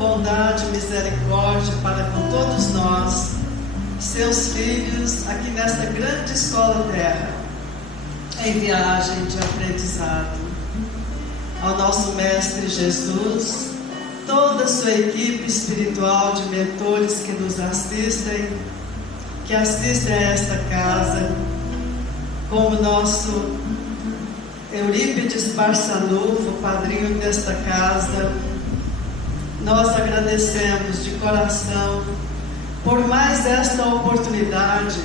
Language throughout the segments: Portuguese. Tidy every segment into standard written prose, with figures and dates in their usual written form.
bondade e misericórdia para com todos nós, seus filhos, aqui nesta grande escola terra, em viagem de aprendizado. Ao nosso Mestre Jesus, toda a sua equipe espiritual de mentores que nos assistem, que assistem a esta casa, como nosso Eurípides Barçanufo, padrinho desta casa, nós agradecemos de coração por mais esta oportunidade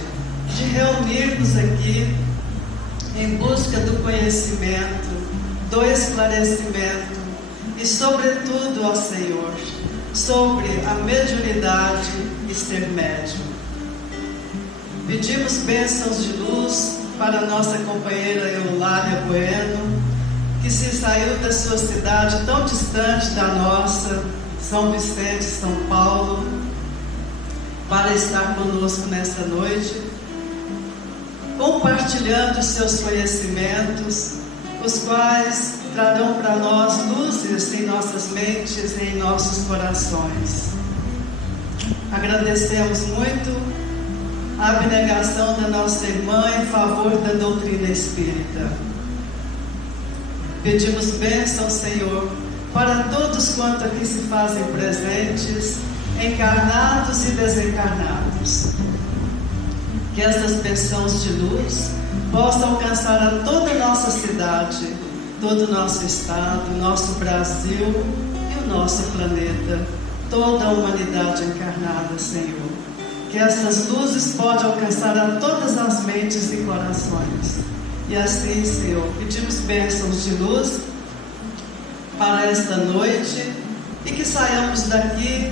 de reunirmos aqui em busca do conhecimento, do esclarecimento e, sobretudo, ó Senhor, sobre a mediunidade e ser médium. Pedimos bênçãos de luz para a nossa companheira Eulália Bueno, que se saiu da sua cidade tão distante da nossa, São Vicente, São Paulo, para estar conosco nesta noite, compartilhando seus conhecimentos, os quais trarão para nós luzes em nossas mentes e em nossos corações. Agradecemos muito a abnegação da nossa irmã em favor da doutrina espírita. Pedimos bênção, Senhor, para todos quanto aqui se fazem presentes, encarnados e desencarnados. Que estas bênçãos de luz possam alcançar a toda a nossa cidade, todo o nosso estado, nosso Brasil e o nosso planeta, toda a humanidade encarnada, Senhor. Que estas luzes possam alcançar a todas as mentes e corações. E assim, Senhor, pedimos bênçãos de luz para esta noite e que saiamos daqui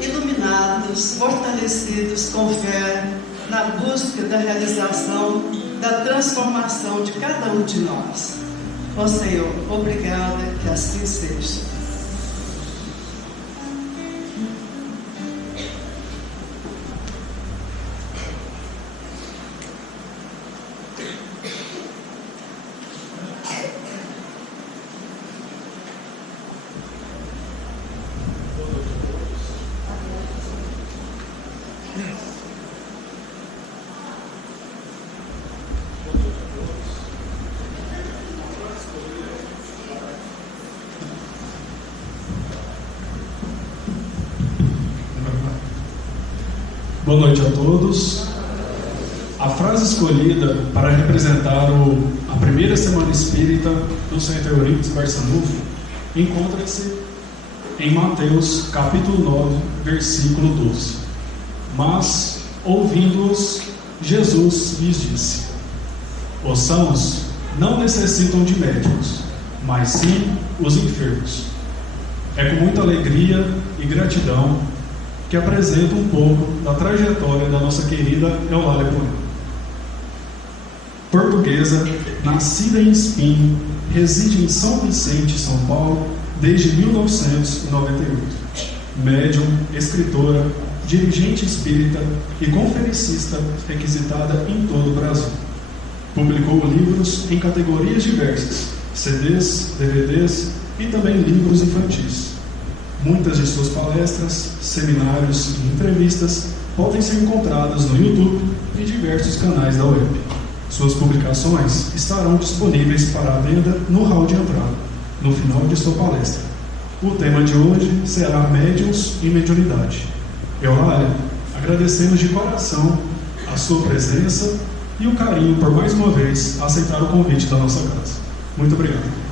iluminados, fortalecidos com fé na busca da realização, da transformação de cada um de nós. Ó Senhor, obrigada, que assim seja. Boa noite a todos. A frase escolhida para representar a primeira semana espírita do Centro Eurípides Barçanufo encontra-se em Mateus capítulo 9, versículo 12. Mas, ouvindo-os, Jesus lhes disse: os sãos não necessitam de médicos, mas sim os enfermos. É com muita alegria e gratidão que apresento um pouco da trajetória da nossa querida Eulália Bueno. Portuguesa, nascida em Espinho, reside em São Vicente, São Paulo, desde 1998. Médium, escritora, dirigente espírita e conferencista requisitada em todo o Brasil. Publicou livros em categorias diversas, CDs, DVDs e também livros infantis. Muitas de suas palestras, seminários e entrevistas podem ser encontradas no YouTube e diversos canais da web. Suas publicações estarão disponíveis para a venda no hall de entrada, no final de sua palestra. O tema de hoje será Médiuns e Mediunidade. Eulália, agradecemos de coração a sua presença e o carinho por mais uma vez aceitar o convite da nossa casa. Muito obrigado.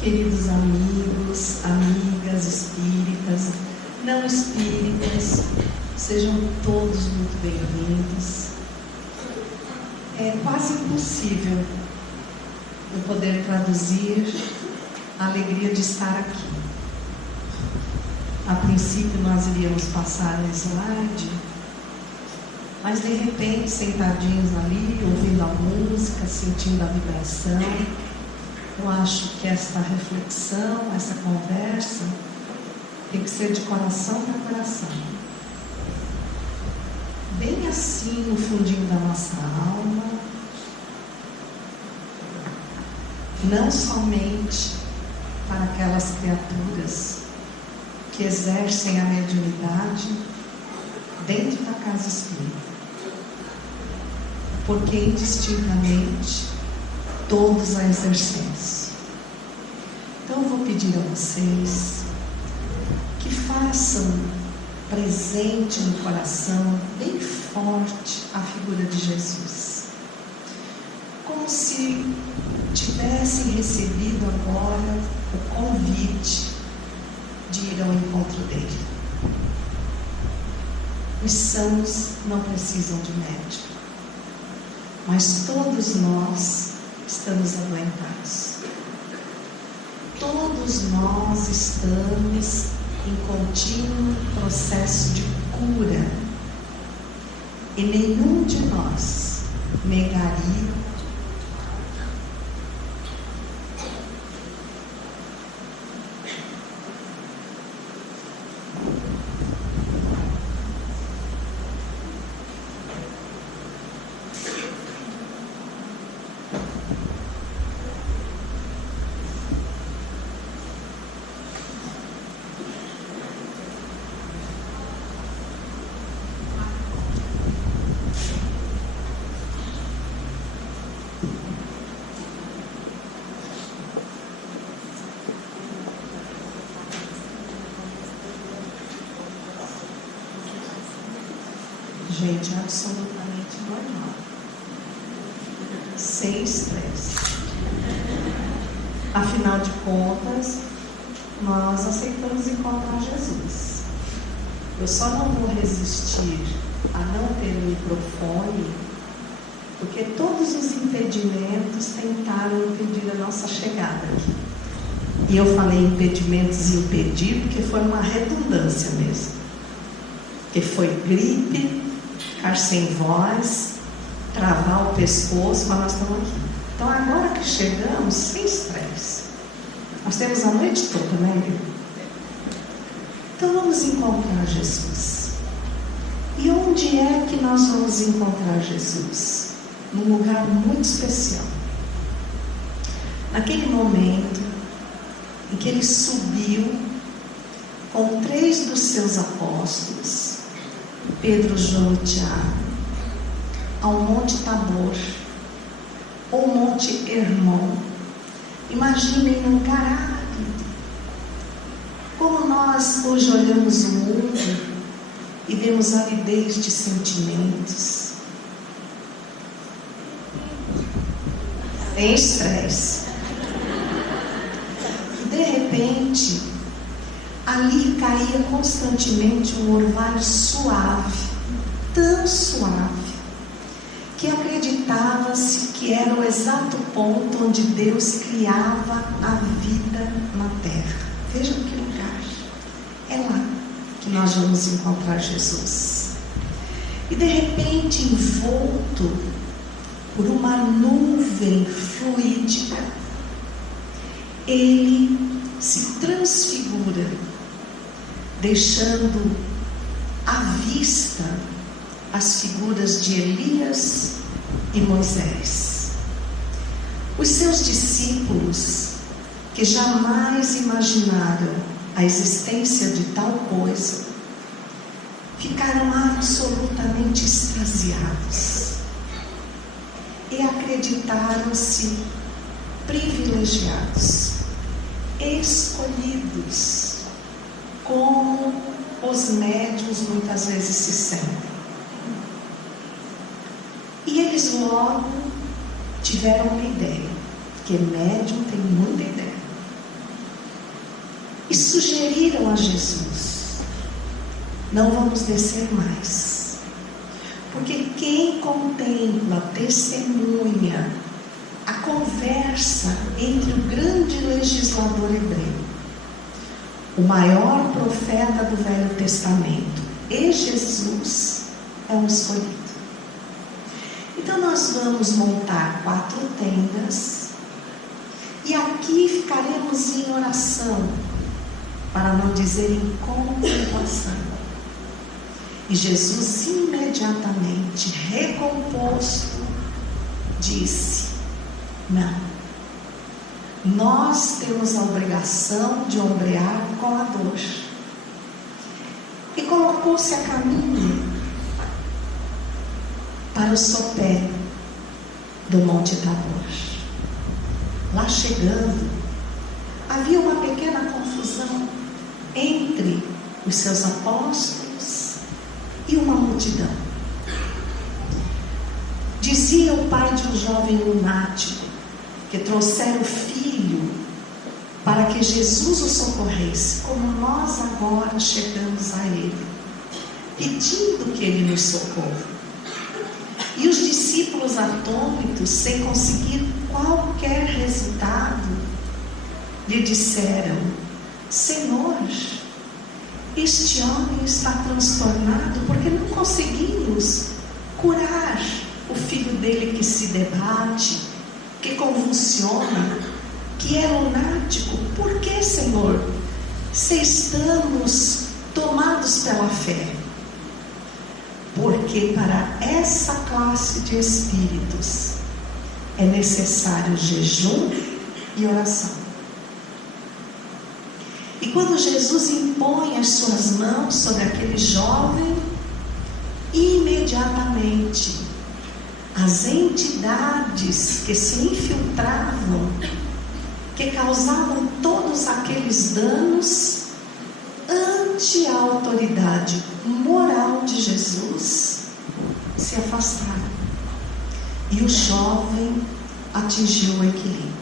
Queridos amigos, amigas espíritas, não espíritas, sejam todos muito bem-vindos. É quase impossível eu poder traduzir a alegria de estar aqui. A princípio nós iríamos passar no slide, mas de repente, sentadinhos ali, ouvindo a música, sentindo a vibração, eu acho que essa reflexão, essa conversa, tem que ser de coração para coração. Bem assim no fundinho da nossa alma, não somente para aquelas criaturas que exercem a mediunidade dentro da casa espírita, porque indistintamente todos a exercemos. Então eu vou pedir a vocês que façam presente no coração, bem forte, a figura de Jesus, como se tivessem recebido agora o convite de ir ao encontro dele. Os sãos não precisam de médico, mas todos nós estamos adoentados. Todos nós estamos em contínuo processo de cura, e nenhum de nós negaria gente absolutamente normal, sem estresse. Afinal de contas, nós aceitamos encontrar Jesus. Eu só não vou resistir a não ter o microfone, porque todos os impedimentos tentaram impedir a nossa chegada aqui. E eu falei impedimentos e impedir porque foi uma redundância mesmo. Porque foi gripe, ficar sem voz, travar o pescoço, mas nós estamos aqui. Então agora que chegamos, sem estresse. Nós temos a noite toda, né, Lili? Então vamos encontrar Jesus. E onde é que nós vamos encontrar Jesus? Num lugar muito especial. Naquele momento em que ele subiu com 3 dos seus apóstolos, Pedro, João e Tiago, ao Monte Tabor, ou Monte Hermon. Imaginem um lugar árido. Como nós hoje olhamos o mundo e vemos aridez de sentimentos, sem estresse. E de repente, ali caía constantemente um orvalho suave, tão suave, que acreditava-se que era o exato ponto onde Deus criava a vida na terra. Vejam que lugar. É lá que nós vamos encontrar Jesus. E de repente, envolto por uma nuvem fluídica, ele se transfigura, deixando à vista as figuras de Elias e Moisés. Os seus discípulos, que jamais imaginaram a existência de tal coisa, ficaram absolutamente extasiados e acreditaram-se privilegiados, escolhidos, como os médiuns muitas vezes se sentem. E eles logo tiveram uma ideia, porque médium tem muita ideia, e sugeriram a Jesus: não vamos descer mais, porque quem contempla, testemunha a conversa entre o grande legislador hebreu, o maior profeta do Velho Testamento, e Jesus é um escolhido. Então nós vamos montar 4 tendas e aqui ficaremos em oração, para não dizer em contemplação. E Jesus imediatamente, recomposto, disse: não, nós temos a obrigação de ombrear com a dor. E colocou-se a caminho para o sopé do Monte Tabor. Lá chegando, havia uma pequena confusão entre os seus apóstolos e uma multidão. Dizia o pai de um jovem lunático que trouxera o filho para que Jesus o socorresse, como nós agora chegamos a ele, pedindo que ele nos socorra. E os discípulos atônitos, sem conseguir qualquer resultado, lhe disseram: Senhor, este homem está transtornado porque não conseguimos curar o filho dele que se debate, que convulsiona, que é lunático. Por que, Senhor? Se estamos tomados pela fé. Porque para essa classe de espíritos é necessário jejum e oração. E quando Jesus impõe as suas mãos sobre aquele jovem, imediatamente as entidades que se infiltravam, que causavam todos aqueles danos ante a autoridade moral de Jesus, se afastaram. E o jovem atingiu o equilíbrio.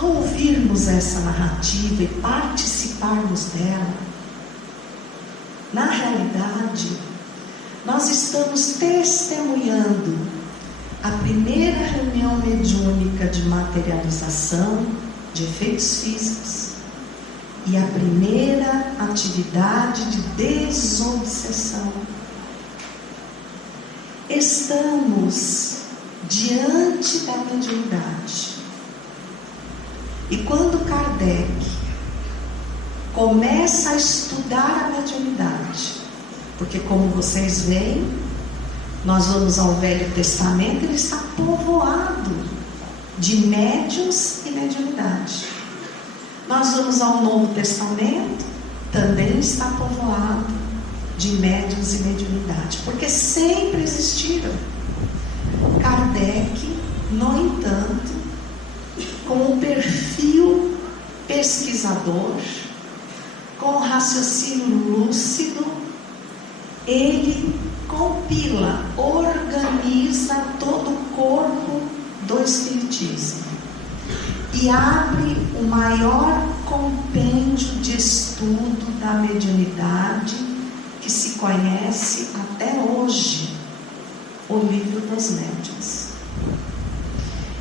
Ao ouvirmos essa narrativa e participarmos dela, na realidade, nós estamos testemunhando a primeira reunião mediúnica de materialização de efeitos físicos e a primeira atividade de desobsessão. Estamos diante da mediunidade. E quando Kardec começa a estudar a mediunidade, porque como vocês veem, nós vamos ao Velho Testamento, ele está povoado de médiuns e mediunidade. Nós vamos ao Novo Testamento, também está povoado de médiuns e mediunidade, porque sempre existiram. Kardec, no entanto, com um perfil pesquisador, com raciocínio lúcido, ele compila, organiza todo o corpo do Espiritismo e abre o maior compêndio de estudo da mediunidade que se conhece até hoje, o Livro dos Médiuns.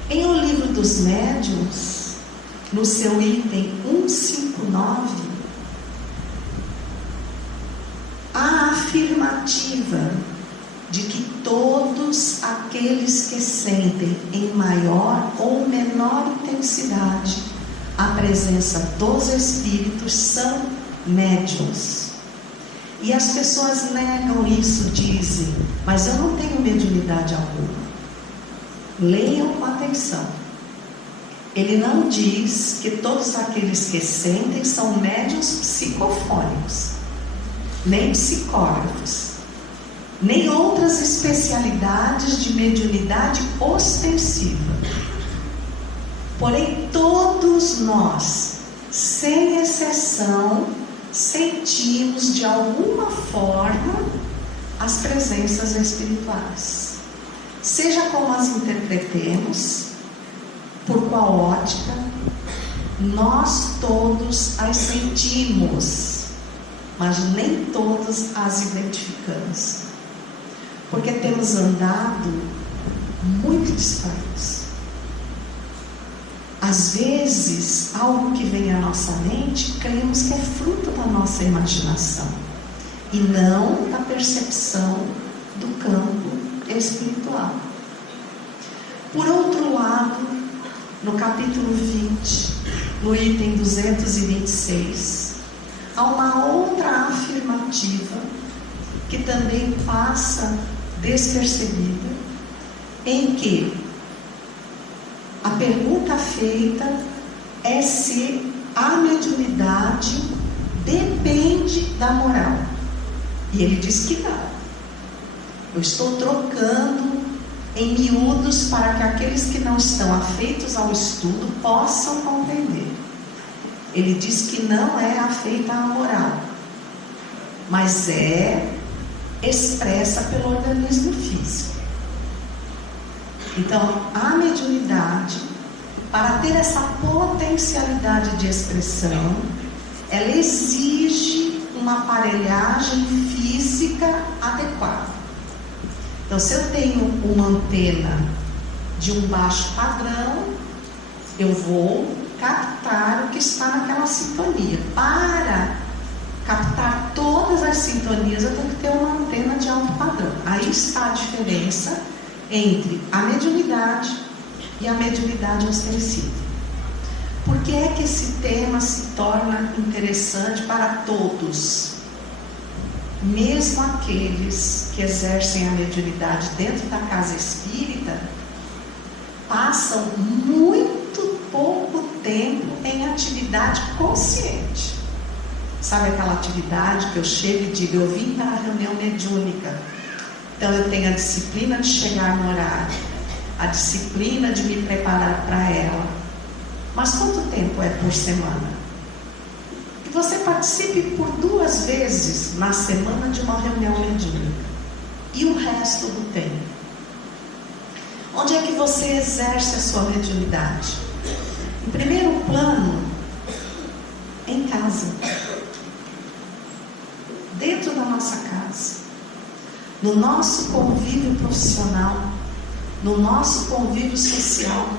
Em O Livro dos Médiuns, no seu item 159, a afirmativa de que todos aqueles que sentem em maior ou menor intensidade a presença dos espíritos são médiuns. E as pessoas negam isso, dizem: mas eu não tenho mediunidade alguma. Leiam com atenção. Ele não diz que todos aqueles que sentem são médiuns psicofônicos, nem psicógrafos, nem outras especialidades de mediunidade ostensiva. Porém, todos nós, sem exceção, sentimos de alguma forma as presenças espirituais, seja como as interpretemos, por qual ótica, nós todos as sentimos, mas nem todos as identificamos, porque temos andado muito distantes. Às vezes, algo que vem à nossa mente, cremos que é fruto da nossa imaginação e não da percepção do campo espiritual. Por outro lado, no capítulo 20, no item 226, há uma outra afirmativa que também passa despercebida, em que a pergunta feita é se a mediunidade depende da moral. E ele diz que não. Eu estou trocando em miúdos para que aqueles que não estão afeitos ao estudo possam compreender. Ele diz que não é afeita à moral, mas é expressa pelo organismo físico. Então, a mediunidade, para ter essa potencialidade de expressão, ela exige uma aparelhagem física adequada. Então, se eu tenho uma antena de um baixo padrão, eu vou captar o que está naquela sintonia. Para captar todas as sintonias, eu tenho que ter uma antena de alto padrão. Aí está a diferença entre a mediunidade e a mediunidade ostensiva. Por que é que esse tema se torna interessante para todos? Mesmo aqueles que exercem a mediunidade dentro da casa espírita, passam muito pouco tempo em atividade consciente. Sabe aquela atividade que eu chego e digo, eu vim para a reunião mediúnica, então eu tenho a disciplina de chegar no horário, a disciplina de me preparar para ela. Mas quanto tempo é por semana? Que você participe por 2 vezes na semana de uma reunião mediúnica. E o resto do tempo? Onde é que você exerce a sua mediunidade? Em primeiro plano, em casa. Dentro da nossa casa. No nosso convívio profissional, no nosso convívio social.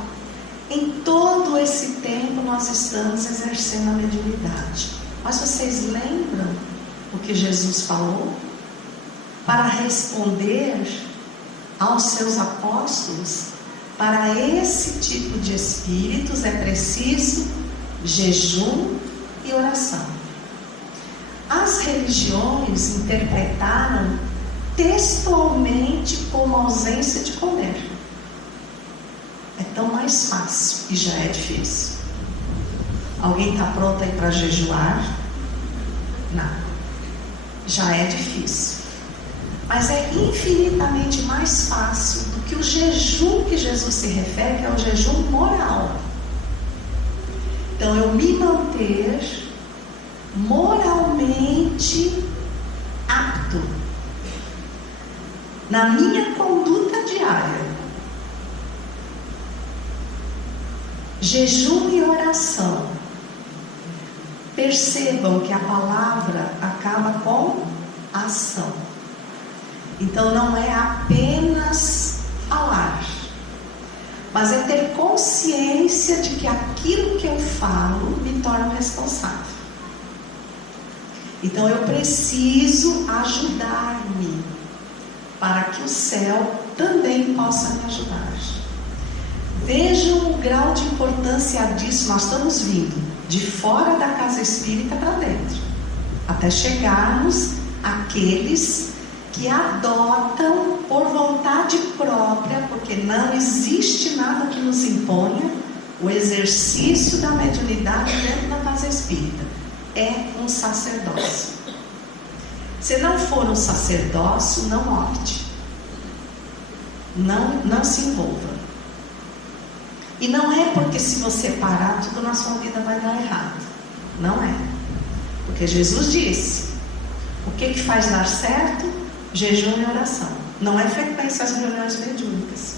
Em todo esse tempo nós estamos exercendo a mediunidade. Mas vocês lembram o que Jesus falou? Para responder aos seus apóstolos, para esse tipo de espíritos é preciso jejum e oração. As religiões interpretaram textualmente como ausência de comer. É tão mais fácil e já é difícil. Alguém está pronto aí para jejuar? Não. Já é difícil. Mas é infinitamente mais fácil do que o jejum que Jesus se refere, que é o jejum moral. Então, eu me manter moralmente apto na minha conduta diária. Jejum e oração. Percebam que a palavra acaba com ação. Então não é apenas falar, mas é ter consciência de que aquilo que eu falo me torna responsável. Então eu preciso ajudar-me para que o céu também possa me ajudar. Vejam o grau de importância disso. Nós estamos vindo de fora da casa espírita para dentro, até chegarmos àqueles que adotam por vontade própria, porque não existe nada que nos imponha o exercício da mediunidade dentro da casa espírita. É um sacerdócio. Se não for um sacerdócio, não opte. Não se envolva. E não é porque se você parar, tudo na sua vida vai dar errado. Não é. Porque Jesus disse, o que faz dar certo? Jejum e oração. Não é frequência às reuniões mediúnicas.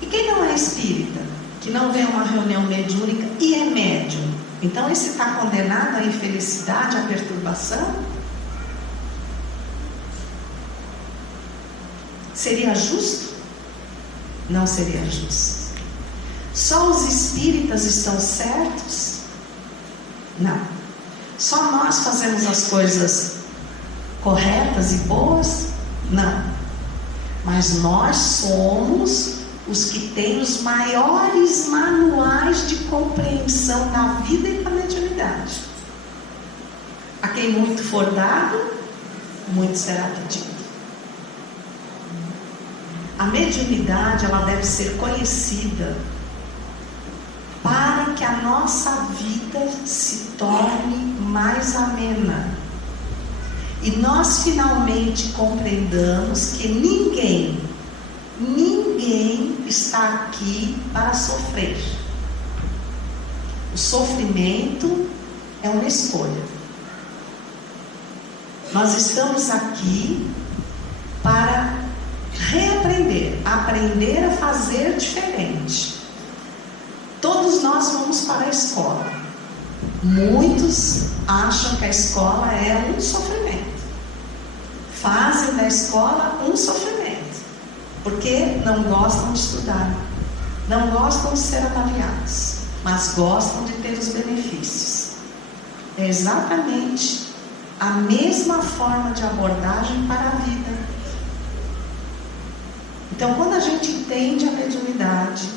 E quem não é espírita, que não vê uma reunião mediúnica e é médium, então esse está condenado à infelicidade, à perturbação? Seria justo? Não seria justo. Só os espíritas estão certos? Não. Só nós fazemos as coisas corretas e boas? Não. Mas nós somos os que têm os maiores manuais de compreensão da vida e da mediunidade. A quem muito for dado, muito será pedido. A mediunidade, ela deve ser conhecida para que a nossa vida se torne mais amena. E nós finalmente compreendamos que ninguém está aqui para sofrer. O sofrimento é uma escolha. Nós estamos aqui para reaprender, aprender a fazer diferente. Todos nós vamos para a escola. Muitos acham que a escola é um sofrimento. Fazem da escola um sofrimento, porque não gostam de estudar, não gostam de ser avaliados, mas gostam de ter os benefícios. É exatamente a mesma forma de abordagem para a vida. Então, quando a gente entende a mediunidade,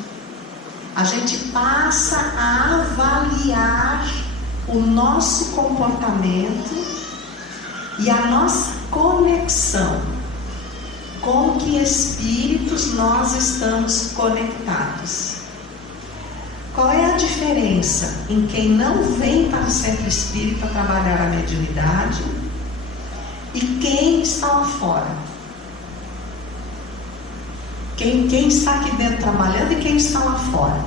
a gente passa a avaliar o nosso comportamento e a nossa conexão. Com que espíritos nós estamos conectados? Qual é a diferença em quem não vem para o centro espírita trabalhar a mediunidade e quem está lá fora? Quem está aqui dentro trabalhando e quem está lá fora?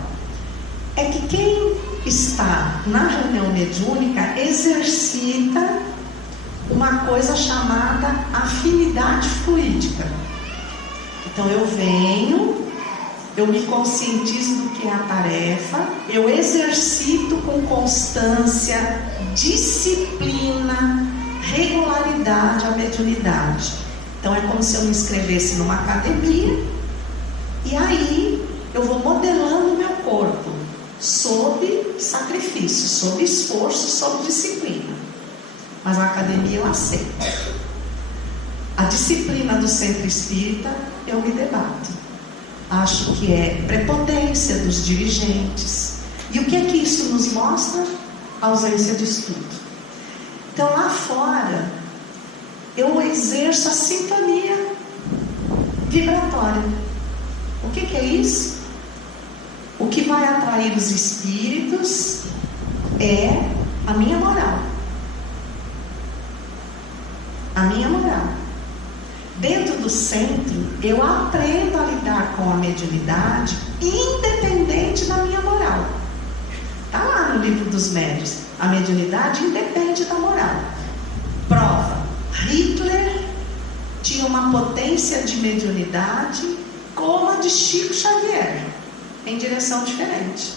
É que quem está na reunião mediúnica exercita uma coisa chamada afinidade fluídica. Então eu venho, eu me conscientizo do que é a tarefa, eu exercito com constância, disciplina, regularidade a mediunidade. Então é como se eu me inscrevesse numa academia e aí eu vou modelando o meu corpo sob sacrifício, sob esforço, sob disciplina. Mas a academia eu aceito. A disciplina do centro espírita eu me debato. Acho que é prepotência dos dirigentes. E o que é que isso nos mostra? Ausência de estudo. Então lá fora eu exerço a sintonia vibratória. O que é isso? O que vai atrair os espíritos é a minha moral. A minha moral. Dentro do centro, eu aprendo a lidar com a mediunidade independente da minha moral. Está lá no livro dos médiuns. A mediunidade independe da moral. Prova. Hitler tinha uma potência de mediunidade como a de Chico Xavier, em direção diferente.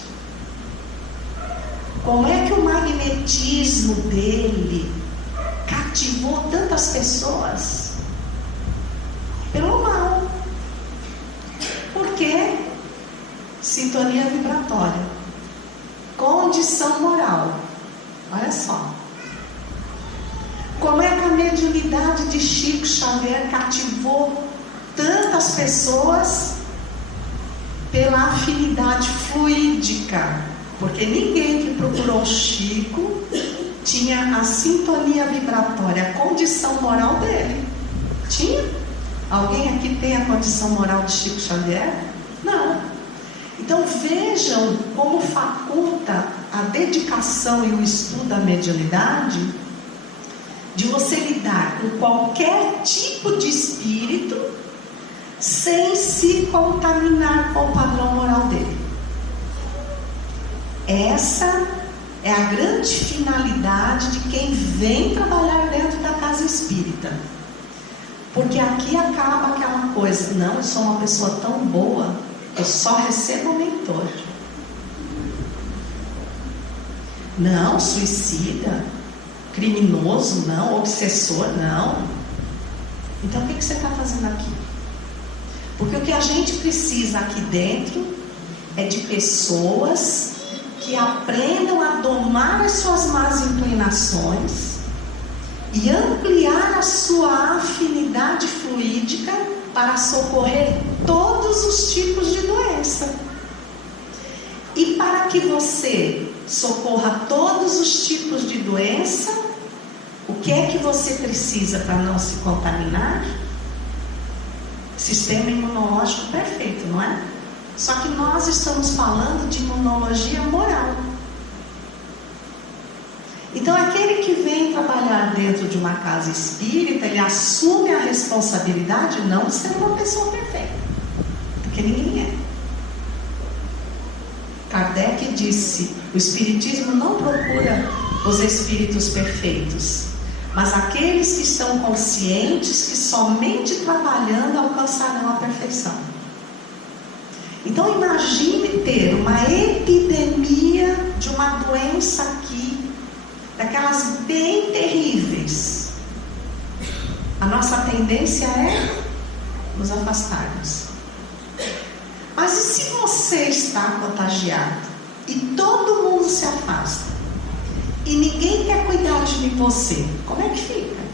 Como é que o magnetismo dele cativou tantas pessoas? Pelo mal. Por quê? Sintonia vibratória. Condição moral. Olha só. Como é que a mediunidade de Chico Xavier cativou tantas pessoas? Pela afinidade fluídica. Porque ninguém que procurou o Chico tinha a sintonia vibratória, a condição moral dele. Tinha? Alguém aqui tem a condição moral de Chico Xavier? Não. Então vejam como faculta a dedicação e o estudo da mediunidade de você lidar com qualquer tipo de espírito sem se contaminar com o padrão moral dele. Essa é a grande finalidade de quem vem trabalhar dentro da casa espírita. Porque aqui acaba aquela coisa, não, eu sou uma pessoa tão boa, eu só recebo um mentor. Não, suicida, criminoso, não, obsessor, não. Então o que você está fazendo aqui? Porque o que a gente precisa aqui dentro é de pessoas que aprendam a domar as suas más inclinações e ampliar a sua afinidade fluídica para socorrer todos os tipos de doença. E para que você socorra todos os tipos de doença, o que é que você precisa para não se contaminar? Sistema imunológico perfeito, não é? Só que nós estamos falando de imunologia moral. Então, aquele que vem trabalhar dentro de uma casa espírita, ele assume a responsabilidade não de ser uma pessoa perfeita, porque ninguém é. Kardec disse: o Espiritismo não procura os espíritos perfeitos, mas aqueles que estão conscientes que somente trabalhando alcançarão a perfeição. Então imagine ter uma epidemia de uma doença aqui, daquelas bem terríveis. A nossa tendência é nos afastarmos. Mas e se você está contagiado e todo mundo se afasta e ninguém quer cuidar de você, como é que fica?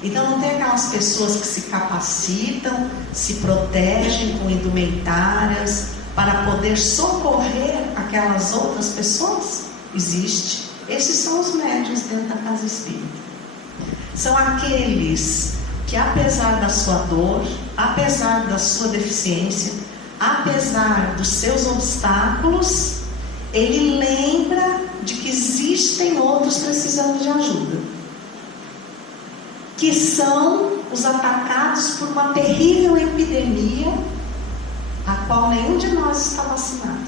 Então não tem aquelas pessoas que se capacitam, se protegem com indumentárias para poder socorrer aquelas outras pessoas? Existe. Esses são os médiuns dentro da casa espírita. São aqueles que, apesar da sua dor, apesar da sua deficiência, apesar dos seus obstáculos, ele lembra de que existem outros precisando de ajuda, que são os atacados por uma terrível epidemia, a qual nenhum de nós está vacinado.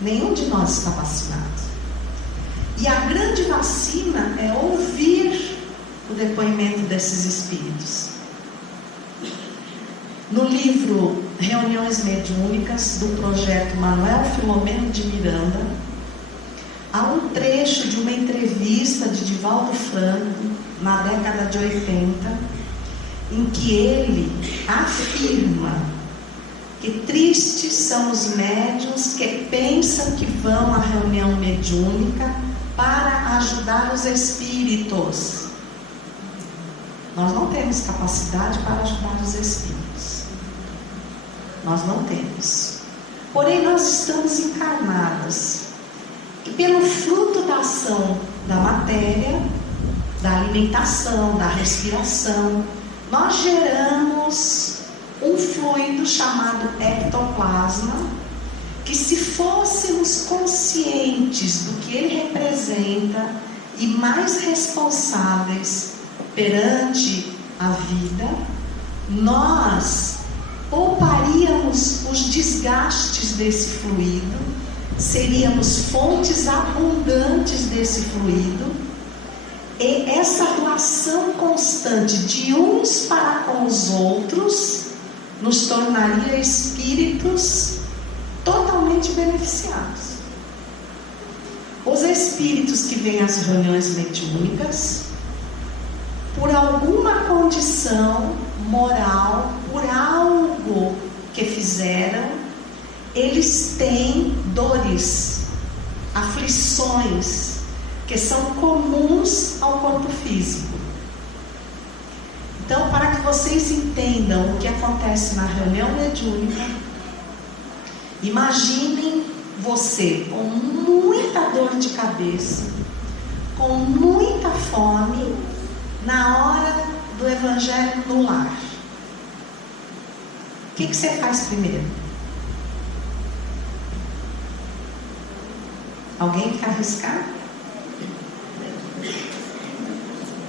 Nenhum de nós está vacinado. E a grande vacina é ouvir o depoimento desses espíritos. No livro Reuniões Mediúnicas, do projeto Manuel Filomeno de Miranda, há um trecho de uma entrevista de Divaldo Franco, na década de 80, em que ele afirma que tristes são os médiuns que pensam que vão à reunião mediúnica para ajudar os espíritos. Nós não temos capacidade para ajudar os espíritos. Nós não temos. Porém, nós estamos encarnadas. E pelo fruto da ação da matéria, da alimentação, da respiração, nós geramos um fluido chamado ectoplasma, que, se fôssemos conscientes do que ele representa e mais responsáveis perante a vida, nós pouparíamos os desgastes desse fluido, seríamos fontes abundantes desse fluido, e essa doação constante de uns para com os outros nos tornaria espíritos totalmente beneficiados. Os espíritos que vêm às reuniões mediúnicas, por alguma condição moral, por algo que fizeram, eles têm dores, aflições, que são comuns ao corpo físico. Então, para que vocês entendam o que acontece na reunião mediúnica, imaginem você com muita dor de cabeça, com muita fome, na hora do evangelho no lar. O que você faz primeiro? Alguém quer arriscar?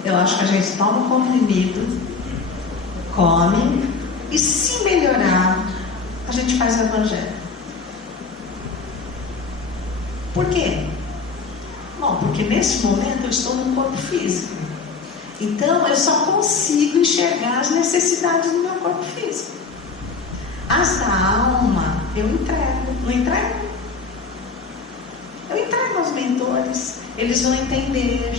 Eu acho que a gente toma um comprimido, come, e se melhorar, a gente faz o evangelho. Por quê? Bom, porque nesse momento eu estou no corpo físico. Então eu só consigo enxergar as necessidades do meu corpo físico. As da alma, eu entrego. Não entrego? Eu entrego aos mentores. Eles vão entender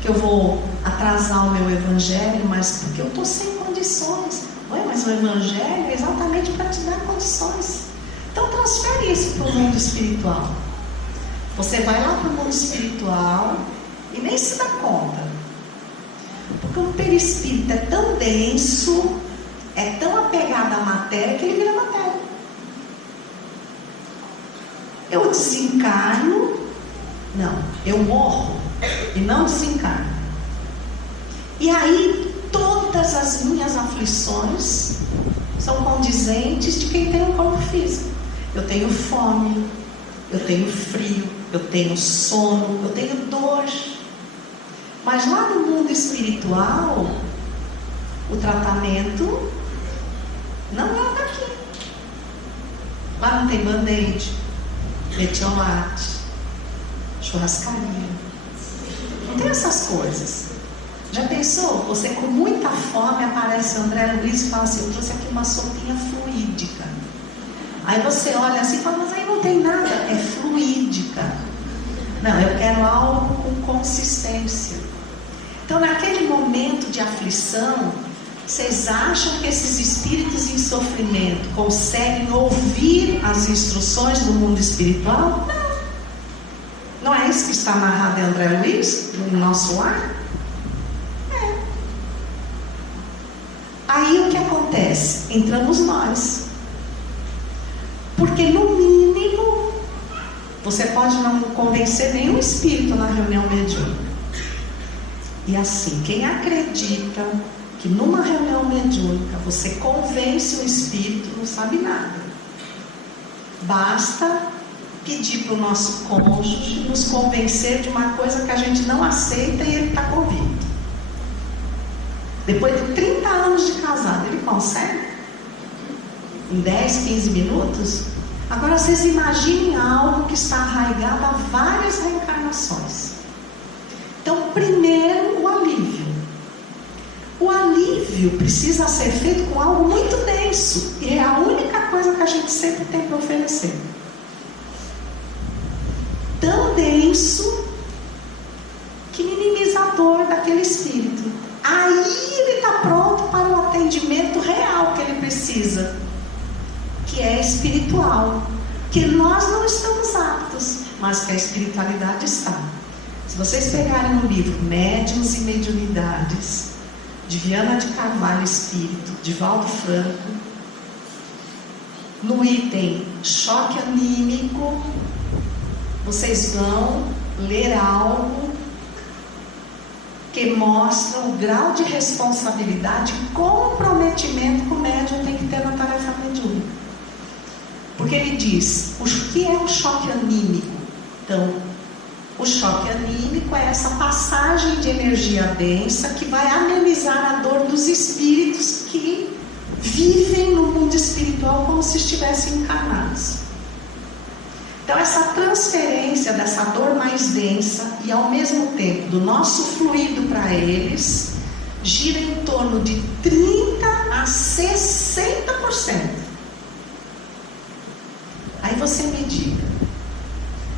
que eu vou atrasar o meu evangelho, mas porque eu estou sem condições. Ué, mas o evangelho é exatamente para te dar condições. Então transfere isso para o mundo espiritual. Você vai lá para o mundo espiritual e nem se dá conta. Porque o perispírito é tão denso, é tão apegado à matéria, que ele vira matéria. Eu desencarno, não, eu morro e não desencarno. E aí todas as minhas aflições são condizentes de quem tem um corpo físico. Eu tenho fome, eu tenho frio, eu tenho sono, eu tenho dor. Mas lá no mundo espiritual, o tratamento não é daqui. Lá não tem band-aid, metiolate, churrascaria. Não tem essas coisas. Já pensou? Você com muita fome, aparece o André Luiz e fala assim: eu trouxe aqui uma sopinha fluídica. Aí você olha assim e fala: mas aí não tem nada, é fluídica. Não, eu quero algo com consistência. Então, naquele momento de aflição, vocês acham que esses espíritos em sofrimento conseguem ouvir as instruções do mundo espiritual? Não. Não é isso que está amarrado em André Luiz, no nosso lar? É. Aí o que acontece? Entramos nós. Porque no mínimo, você pode não convencer nenhum espírito na reunião mediúnica. E assim, quem acredita que numa reunião mediúnica você convence um espírito, não sabe nada. Basta pedir para o nosso cônjuge nos convencer de uma coisa que a gente não aceita e ele está convicto. Depois de 30 anos de casado, ele consegue? Em 10, 15 minutos? Agora vocês imaginem algo que está arraigado há várias reencarnações. Então, primeiro, o alívio. O alívio precisa ser feito com algo muito denso. E é a única coisa que a gente sempre tem para oferecer. Tão denso que minimiza a dor daquele espírito. Aí ele está pronto para o atendimento real que ele precisa, que é espiritual. Que nós não estamos aptos, mas que a espiritualidade está. Se vocês pegarem o livro Médiuns e Mediunidades, de Viana de Carvalho Espírito, de Valdo Franco, no item choque anímico, vocês vão ler algo que mostra o grau de responsabilidade e comprometimento que o médium tem que ter na tarefa mediúnica. Porque ele diz, o que é o choque anímico? Então, o choque anímico é essa passagem de energia densa que vai amenizar a dor dos espíritos que vivem no mundo espiritual como se estivessem encarnados. Então, essa transferência dessa dor mais densa e ao mesmo tempo do nosso fluido para eles gira em torno de 30 a 60%. Aí você me diga,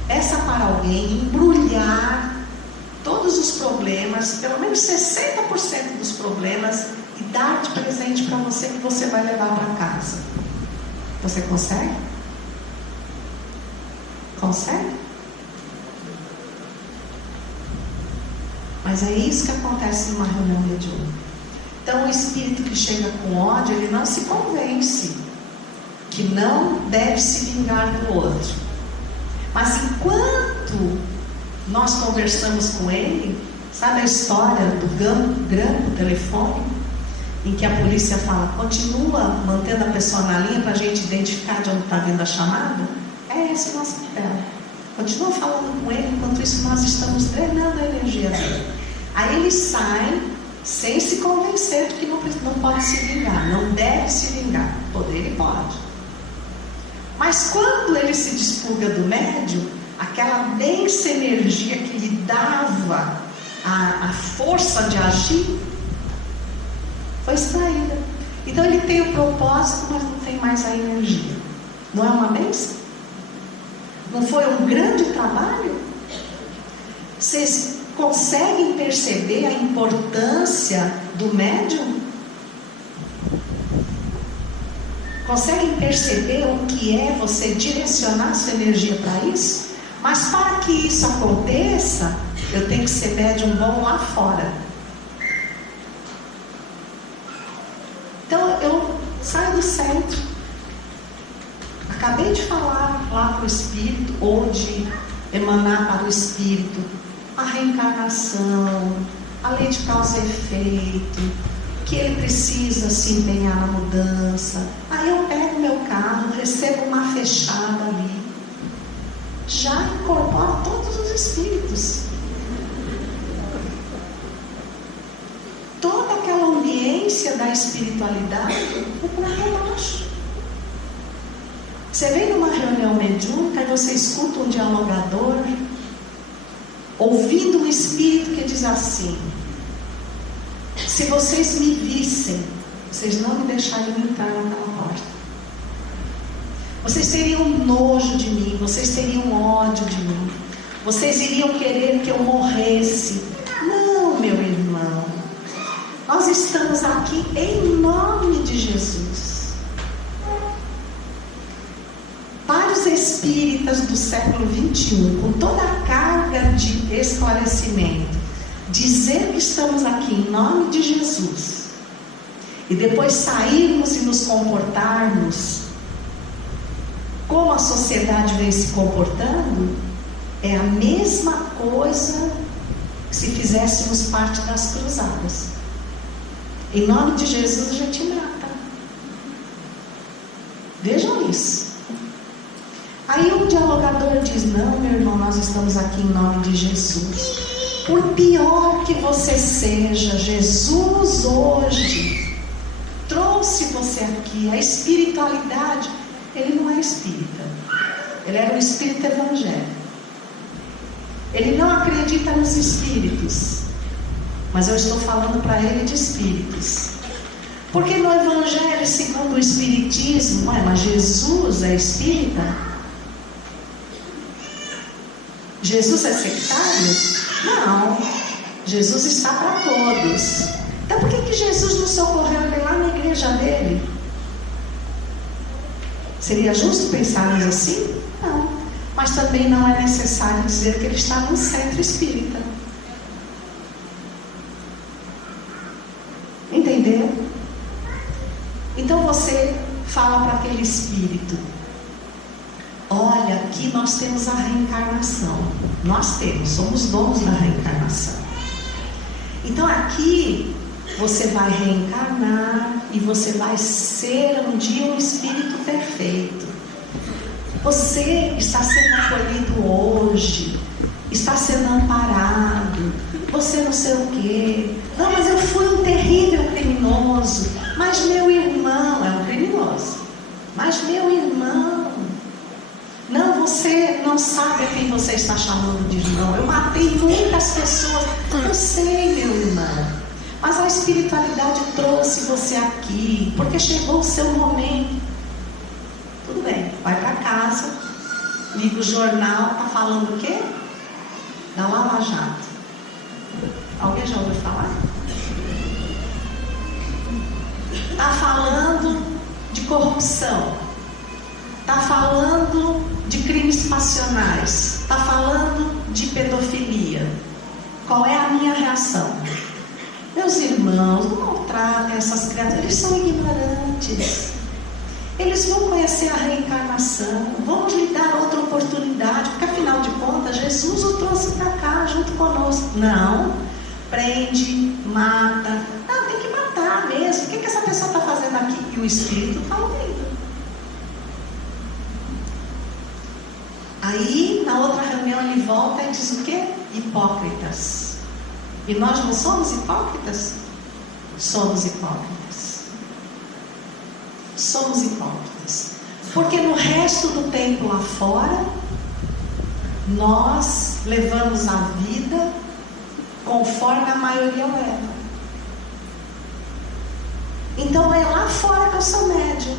essa para alguém embrulhar todos os problemas, pelo menos 60% dos problemas, e dar de presente para você que você vai levar para casa. Você consegue? Consegue? Mas é isso que acontece numa reunião mediúnica. Então o espírito que chega com ódio, ele não se convence que não deve se vingar do outro. Mas enquanto nós conversamos com ele, sabe a história do grampo telefônico, em que a polícia fala, continua mantendo a pessoa na linha para a gente identificar de onde está vindo a chamada? É esse o nosso papel. Continua falando com ele, enquanto isso nós estamos drenando a energia dele. Aí ele sai sem se convencer de que não pode se vingar, não deve se vingar. Poder ele pode. Mas quando ele se desfuga do médium, aquela densa energia que lhe dava a força de agir foi extraída. Então ele tem o propósito, mas não tem mais a energia. Não é uma bênção? Não foi um grande trabalho? Vocês conseguem perceber a importância do médium? Conseguem perceber o que é você direcionar sua energia para isso? Mas para que isso aconteça, eu tenho que ser médium bom lá fora. Então eu saio do centro, acabei de falar lá para o espírito, ou de emanar para o espírito a reencarnação, a lei de causa e efeito, que ele precisa se empenhar na mudança. Aí eu pego meu carro, recebo uma fechada ali, já incorporo todos os espíritos, toda aquela ambiência da espiritualidade é por aqui abaixo. Você vem numa reunião mediúnica e você escuta um dialogador ouvindo um espírito que diz assim: se vocês me vissem, vocês não me deixariam entrar naquela porta. Vocês teriam nojo de mim, vocês teriam ódio de mim, vocês iriam querer que eu morresse. Não, meu irmão, nós estamos aqui em nome de Jesus. Para os espíritas do século XXI, com toda a carga de esclarecimento, dizer que estamos aqui em nome de Jesus e depois sairmos e nos comportarmos como a sociedade vem se comportando, é a mesma coisa que se fizéssemos parte das cruzadas. Em nome de Jesus a gente mata. Vejam isso. Aí o dialogador diz: não, meu irmão, nós estamos aqui em nome de Jesus. Por pior que você seja, Jesus hoje trouxe você aqui. A espiritualidade, ele não é espírita, ele era um espírito evangélico. Ele não acredita nos espíritos, mas eu estou falando para ele de espíritos. Porque no evangelho segundo o espiritismo, mas Jesus é espírita? Jesus é sectário? Não, Jesus está para todos. Então por que Jesus não socorreu ele lá na igreja dele? Seria justo pensarmos assim? Não, mas também não é necessário dizer que ele está no centro espírita. Entendeu? Então você fala para aquele espírito: olha, aqui nós temos a reencarnação. Nós temos, somos donos da reencarnação. Então aqui você vai reencarnar e você vai ser um dia um espírito perfeito. Você está sendo acolhido hoje, está sendo amparado, você não sei o quê. Não, mas eu fui um terrível criminoso. Mas meu irmão é um criminoso. Mas meu irmão, não, você não sabe a quem você está chamando de irmão. Eu matei muitas pessoas. Eu sei, meu irmão. Mas a espiritualidade trouxe você aqui, porque chegou o seu momento. Tudo bem, vai para casa, liga o jornal, está falando o quê? Da Lava Jato. Alguém já ouviu falar? Está falando de corrupção. Está falando de crimes passionais. Está falando de pedofilia. Qual é a minha reação? Meus irmãos, não maltratem essas criaturas, eles são ignorantes. Eles vão conhecer a reencarnação, vamos lhe dar outra oportunidade, porque afinal de contas, Jesus o trouxe para cá junto conosco. Não, prende, mata. Não, tem que matar mesmo. O que essa pessoa está fazendo aqui? E o Espírito está ouvindo. Aí, na outra reunião, ele volta e diz o quê? Hipócritas. E nós não somos hipócritas? Somos hipócritas. Somos hipócritas. Porque no resto do tempo lá fora, nós levamos a vida conforme a maioria leva. Então é lá fora que eu sou médium.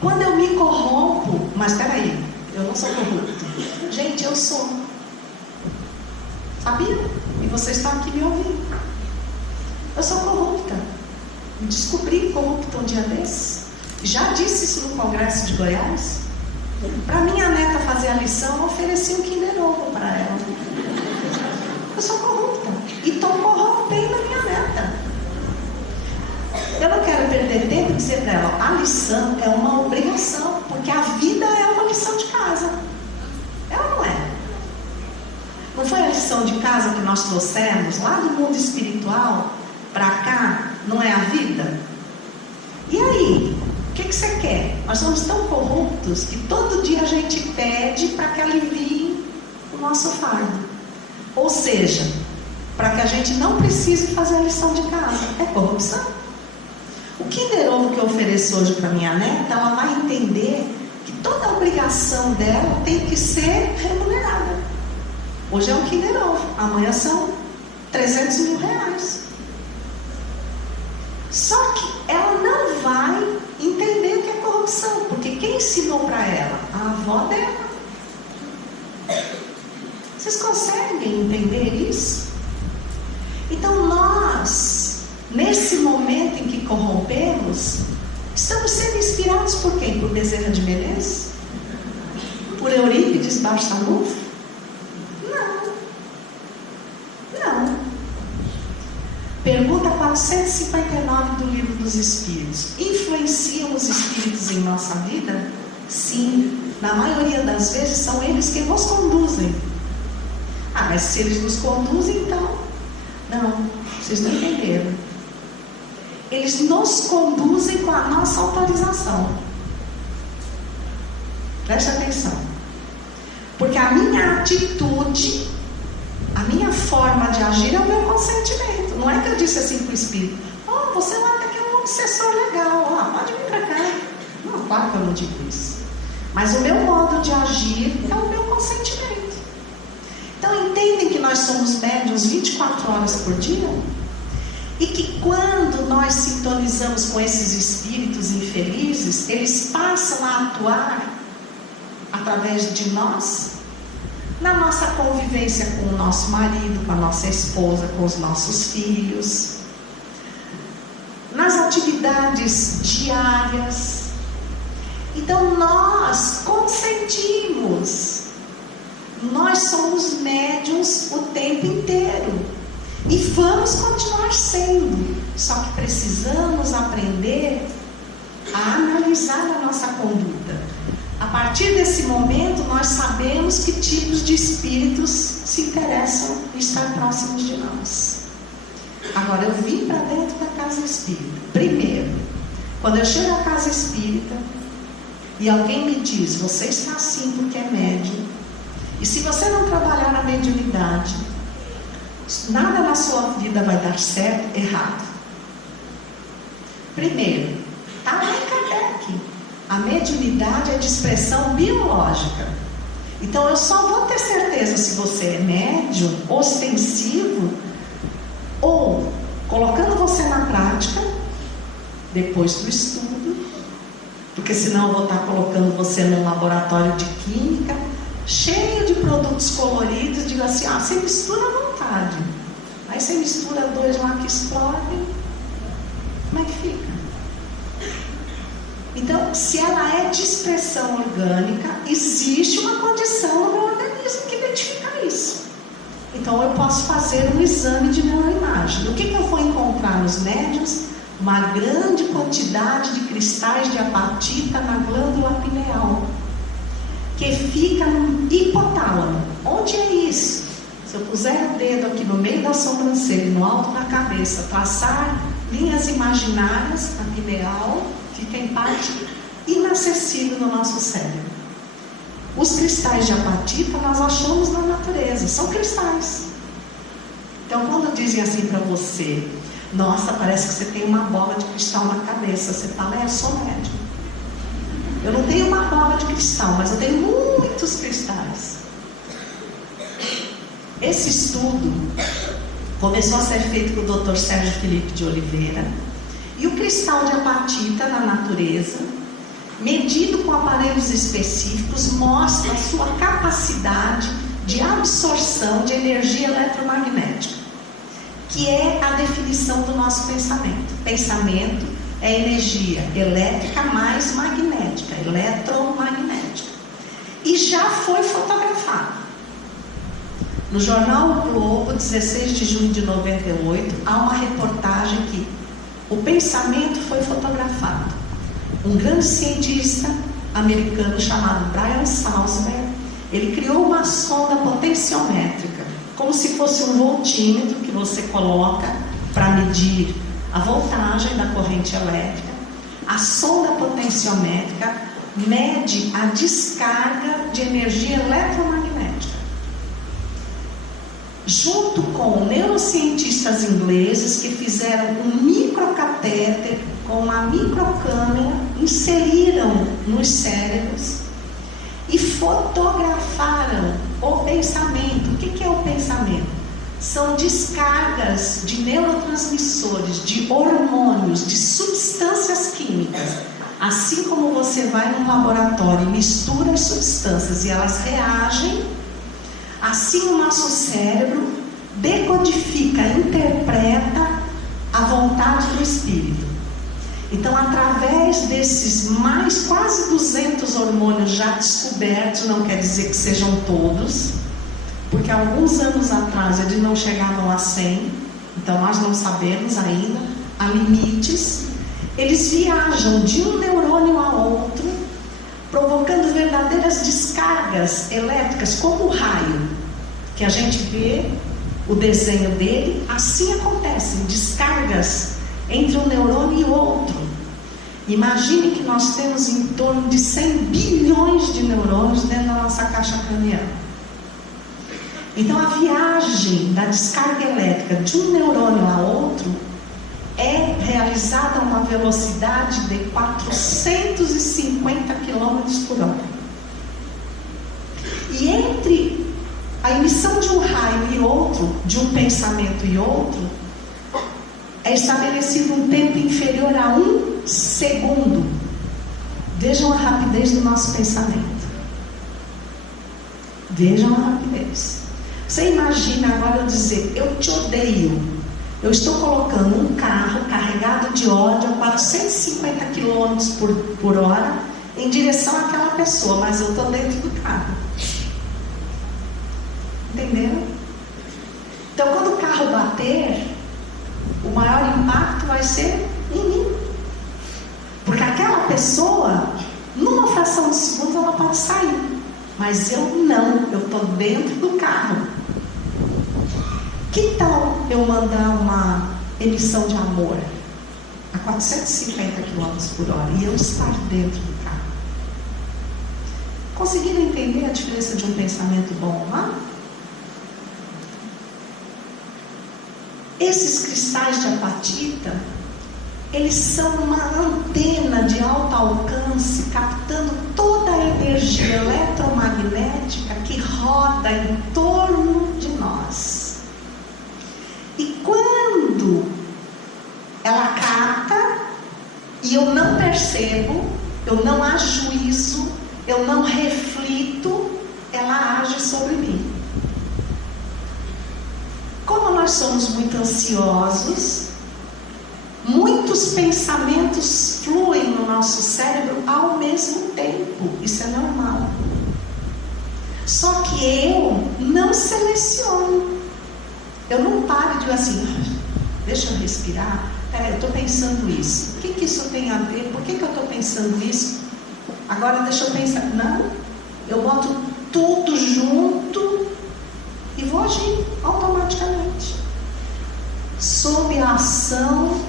Quando eu me corrompo, mas peraí, eu não sou corrupto. Gente, eu sou. Sabia? E você está aqui me ouvindo. Eu sou corrupta. Me descobri corrupta um dia desses. Já disse isso no Congresso de Goiás. Para minha neta fazer a lição, eu ofereci um Kinder Ovo para ela. Eu sou corrupta e estou corrompendo a minha neta. Eu não quero perder tempo e dizer para ela, a lição é uma obrigação, porque a vida é uma lição de casa. É ou não é? Não foi a lição de casa que nós trouxemos lá do mundo espiritual para cá? Não é a vida? E aí? O que você quer? Nós somos tão corruptos que todo dia a gente pede para que alivie o nosso fardo. Ou seja, para que a gente não precise fazer a lição de casa. É corrupção. O Kinder Ovo que eu ofereço hoje para minha neta, ela vai entender que toda a obrigação dela tem que ser remunerada. Hoje é um Kinder Ovo, amanhã são 300 mil reais. Só que ela não vai entender o que é corrupção, porque quem ensinou para ela? A avó dela. Vocês conseguem entender isso? Então nós, nesse momento em que corrompemos, estamos sendo inspirados por quem? Por Bezerra de Menezes? Por Eurípides Barçanufo? Não. Pergunta 459 do Livro dos Espíritos. Influenciam os espíritos em nossa vida? Sim. Na maioria das vezes são eles que nos conduzem. Ah, mas se eles nos conduzem, então... Não, vocês não entenderam. Eles nos conduzem com a nossa autorização. Preste atenção. Porque a minha atitude, a minha forma de agir é o meu consentimento. Não é que eu disse assim para o espírito: oh, você lá até que é um obsessor legal, pode vir para cá. Não, claro que eu não digo isso. Mas o meu modo de agir é o meu consentimento. Então entendem que nós somos médiuns 24 horas por dia? E que quando nós sintonizamos com esses espíritos infelizes, eles passam a atuar através de nós, na nossa convivência com o nosso marido, com a nossa esposa, com os nossos filhos, nas atividades diárias. Então nós consentimos, nós somos médiuns o tempo inteiro e vamos continuar sendo, só que precisamos aprender a analisar a nossa conduta. A partir desse momento, nós sabemos que tipos de espíritos se interessam em estar próximos de nós. Agora, eu vim para dentro da casa espírita. Primeiro, quando eu chego à casa espírita e alguém me diz: você está assim porque é médium, e se você não trabalhar na mediunidade, nada na sua vida vai dar certo, errado. Primeiro, está lá em Kardec. A mediunidade é de expressão biológica. Então eu só vou ter certeza se você é médium, ostensivo, ou colocando você na prática, depois do estudo, porque senão eu vou estar colocando você num laboratório de química, cheio de produtos coloridos, digo assim: você mistura à vontade. Aí você mistura dois lá que explodem, como é que fica? Então, se ela é de expressão orgânica, existe uma condição no meu organismo que identifica isso. Então, eu posso fazer um exame de neuroimagem. O que eu vou encontrar nos médiuns? Uma grande quantidade de cristais de apatita na glândula pineal, que fica no hipotálamo. Onde é isso? Se eu puser o dedo aqui no meio da sobrancelha, no alto da cabeça, traçar linhas imaginárias, a pineal fica em parte inacessível no nosso cérebro. Os cristais de apatita nós achamos na natureza, são cristais. Então, quando dizem assim para você: nossa, parece que você tem uma bola de cristal na cabeça, você fala: eu sou médium. Eu não tenho uma bola de cristal, mas eu tenho muitos cristais. Esse estudo começou a ser feito pelo Dr. Sérgio Felipe de Oliveira. E o cristal de apatita na natureza, medido com aparelhos específicos, mostra a sua capacidade de absorção de energia eletromagnética, que é a definição do nosso pensamento. Pensamento é energia elétrica mais magnética, eletromagnética. E já foi fotografado. No jornal O Globo, 16 de junho de 98, há uma reportagem que o pensamento foi fotografado. Um grande cientista americano chamado Brian Salzberg, ele criou uma sonda potenciométrica, como se fosse um voltímetro que você coloca para medir a voltagem da corrente elétrica. A sonda potenciométrica mede a descarga de energia eletromagnética. Junto com neurocientistas ingleses que fizeram um microcatéter com uma microcâmera, inseriram nos cérebros e fotografaram o pensamento. O que é o pensamento? São descargas de neurotransmissores, de hormônios, de substâncias químicas. Assim como você vai num laboratório e mistura as substâncias e elas reagem, assim o nosso cérebro decodifica, interpreta a vontade do espírito. Então, através desses mais quase 200 hormônios já descobertos, não quer dizer que sejam todos, porque alguns anos atrás eles não chegavam a 100, então nós não sabemos ainda, há limites. Eles viajam de um neurônio a outro, provocando verdadeiras descargas elétricas, como o raio, que a gente vê o desenho dele. Assim acontecem descargas entre um neurônio e outro. Imagine que nós temos em torno de 100 bilhões de neurônios dentro da nossa caixa craniana. Então a viagem da descarga elétrica de um neurônio a outro é realizada a uma velocidade de 450 km por hora. E entre a emissão de um raio e outro, de um pensamento e outro, é estabelecido um tempo inferior a 1 segundo. Vejam a rapidez do nosso pensamento. Vejam a rapidez. Você imagina agora eu dizer, eu te odeio. Eu estou colocando um carro carregado de ódio a 450 km por hora em direção àquela pessoa, mas eu estou dentro do carro. Entenderam? Então, quando o carro bater, o maior impacto vai ser em mim. Porque aquela pessoa, numa fração de segundo, ela pode sair. Mas eu não, eu estou dentro do carro. Que tal eu mandar uma emissão de amor a 450 km por hora e eu estar dentro do carro? Conseguiram entender a diferença de um pensamento bom lá? Esses cristais de apatita, eles são uma antena de alto alcance, captando toda a energia eletromagnética que roda em torno de nós. E quando ela capta, e eu não percebo, eu não ajuizo, eu não reflito, ela age sobre mim. Como nós somos muito ansiosos, muitos pensamentos fluem no nosso cérebro ao mesmo tempo. Isso é normal. Só que eu não seleciono. Eu não paro de dizer assim, deixa eu respirar. Peraí, eu estou pensando isso. O que isso tem a ver? Por que eu estou pensando isso? Agora deixa eu pensar. Não, eu boto tudo junto e vou agir automaticamente. Sob a ação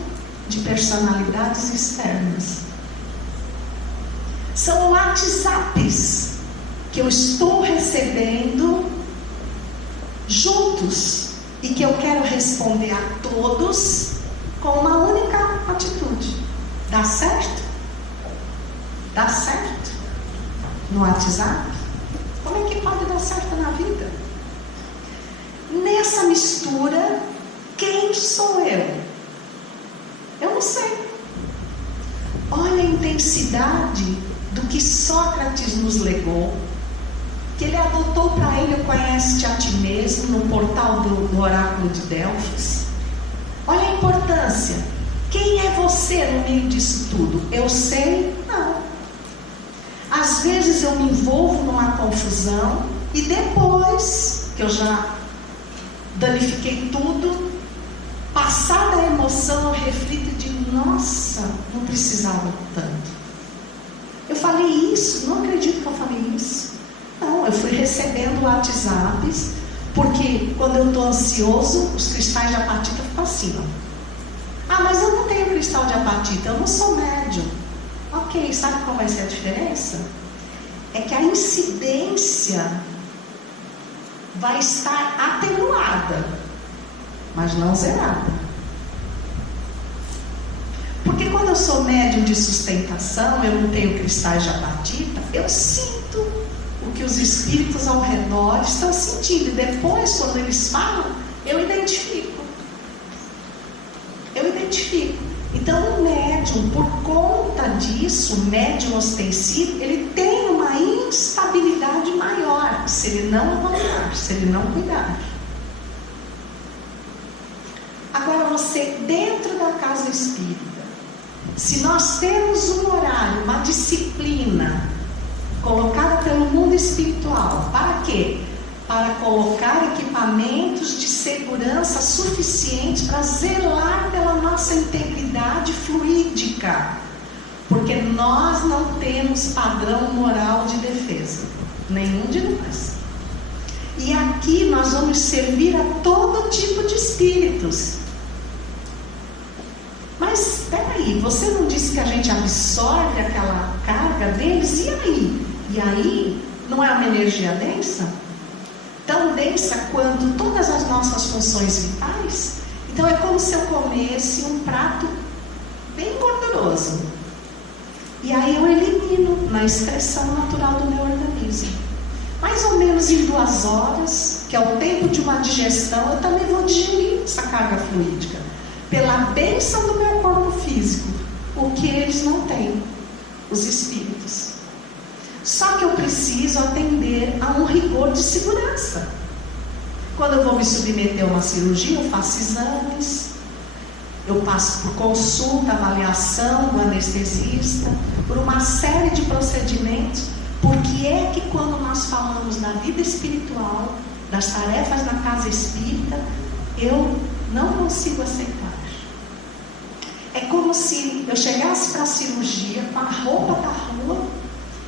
de personalidades externas. São WhatsApps que eu estou recebendo juntos e que eu quero responder a todos com uma única atitude. Dá certo? Dá certo? No WhatsApp? Como é que pode dar certo na vida? Nessa mistura, quem sou eu? Eu não sei. Olha a intensidade do que Sócrates nos legou, que ele adotou para ele o Conhece-te a ti mesmo no portal do oráculo de Delfos. Olha a importância Quem é você no meio disso tudo? Eu sei? Não. Às vezes eu me envolvo numa confusão e depois que eu já danifiquei tudo, passada a emoção, eu reflito e digo, nossa, não precisava tanto. Eu falei isso, não acredito que eu falei isso. Não, eu fui recebendo WhatsApps, porque quando eu estou ansioso, os cristais de apatita ficam assim, ó. Ah, mas eu não tenho cristal de apatita, eu não sou médium. Ok, sabe qual vai ser a diferença? É que a incidência vai estar atenuada, mas não zerada. Porque quando eu sou médium de sustentação, eu não tenho cristais de apatita, eu sinto o que os espíritos ao redor estão sentindo. E depois, quando eles falam, eu identifico. Então o médium, por conta disso, o médium ostensivo, ele tem uma instabilidade maior, se ele não avaliar, se ele não cuidar. Agora você, dentro da casa espírita, se nós temos um horário, uma disciplina, colocada pelo mundo espiritual, para quê? Para colocar equipamentos de segurança suficientes para zelar pela nossa integridade fluídica, porque nós não temos padrão moral de defesa, nenhum de nós. E aqui nós vamos servir a todo tipo de espíritos. Mas espera aí, você não disse que a gente absorve aquela carga deles? E aí? E aí não é uma energia densa? Tão densa quanto todas as nossas funções vitais? Então é como se eu comesse um prato bem gorduroso. E aí eu elimino na excreção natural do meu organismo. Mais ou menos em 2 horas, que é o tempo de uma digestão, eu também vou digerir essa carga fluídica. Pela bênção do meu corpo físico, o que eles não têm, os espíritos. Só que eu preciso atender a um rigor de segurança. Quando eu vou me submeter a uma cirurgia, eu faço exames, eu passo por consulta, avaliação do anestesista, por uma série de procedimentos, porque é que quando nós falamos da vida espiritual, das tarefas na casa espírita, eu não consigo aceitar. É como se eu chegasse para a cirurgia com a roupa da rua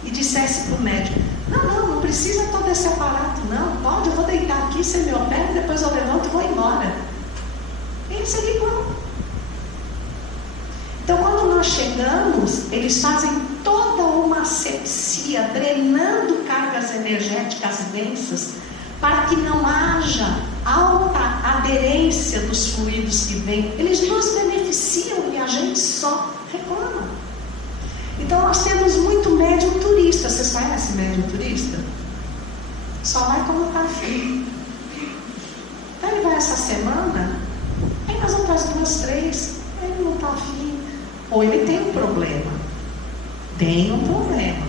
e dissesse para o médico, não precisa todo esse aparato, não, pode, eu vou deitar aqui, você me opera, depois eu levanto e vou embora. Ele seria igual. Então quando nós chegamos, eles fazem toda uma asepsia, drenando cargas energéticas densas, para que não haja alta aderência dos fluidos que vêm. Eles nos beneficiam e a gente só reclama. Então nós temos muito médium turista. Vocês conhecem médium turista? Só vai quando está afim. Então ele vai essa semana, aí nós vamos para as 2, 3, ele não está afim. Ou ele tem um problema. Tem um problema.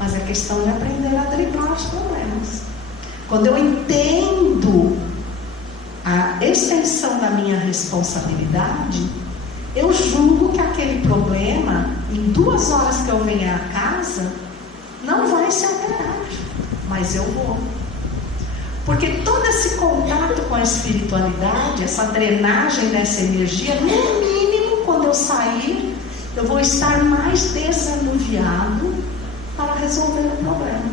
Mas é questão de aprender a driblar os problemas. Quando eu entendo a extensão da minha responsabilidade, eu julgo que aquele problema, em 2 horas que eu venha à casa, não vai se alterar, mas eu vou. Porque todo esse contato com a espiritualidade, essa drenagem dessa energia, no mínimo, quando eu sair, eu vou estar mais desanuviado para resolver o problema.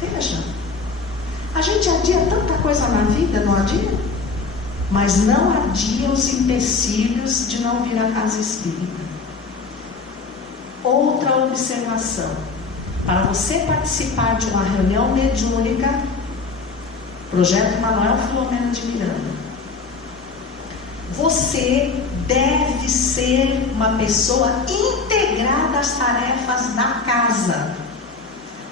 Veja, a gente adia tanta coisa na vida, não adia? Mas não adia os empecilhos de não vir à casa espírita. Outra observação: para você participar de uma reunião mediúnica, Projeto Manuel Filomena de Miranda, você deve ser uma pessoa integrada às tarefas da casa.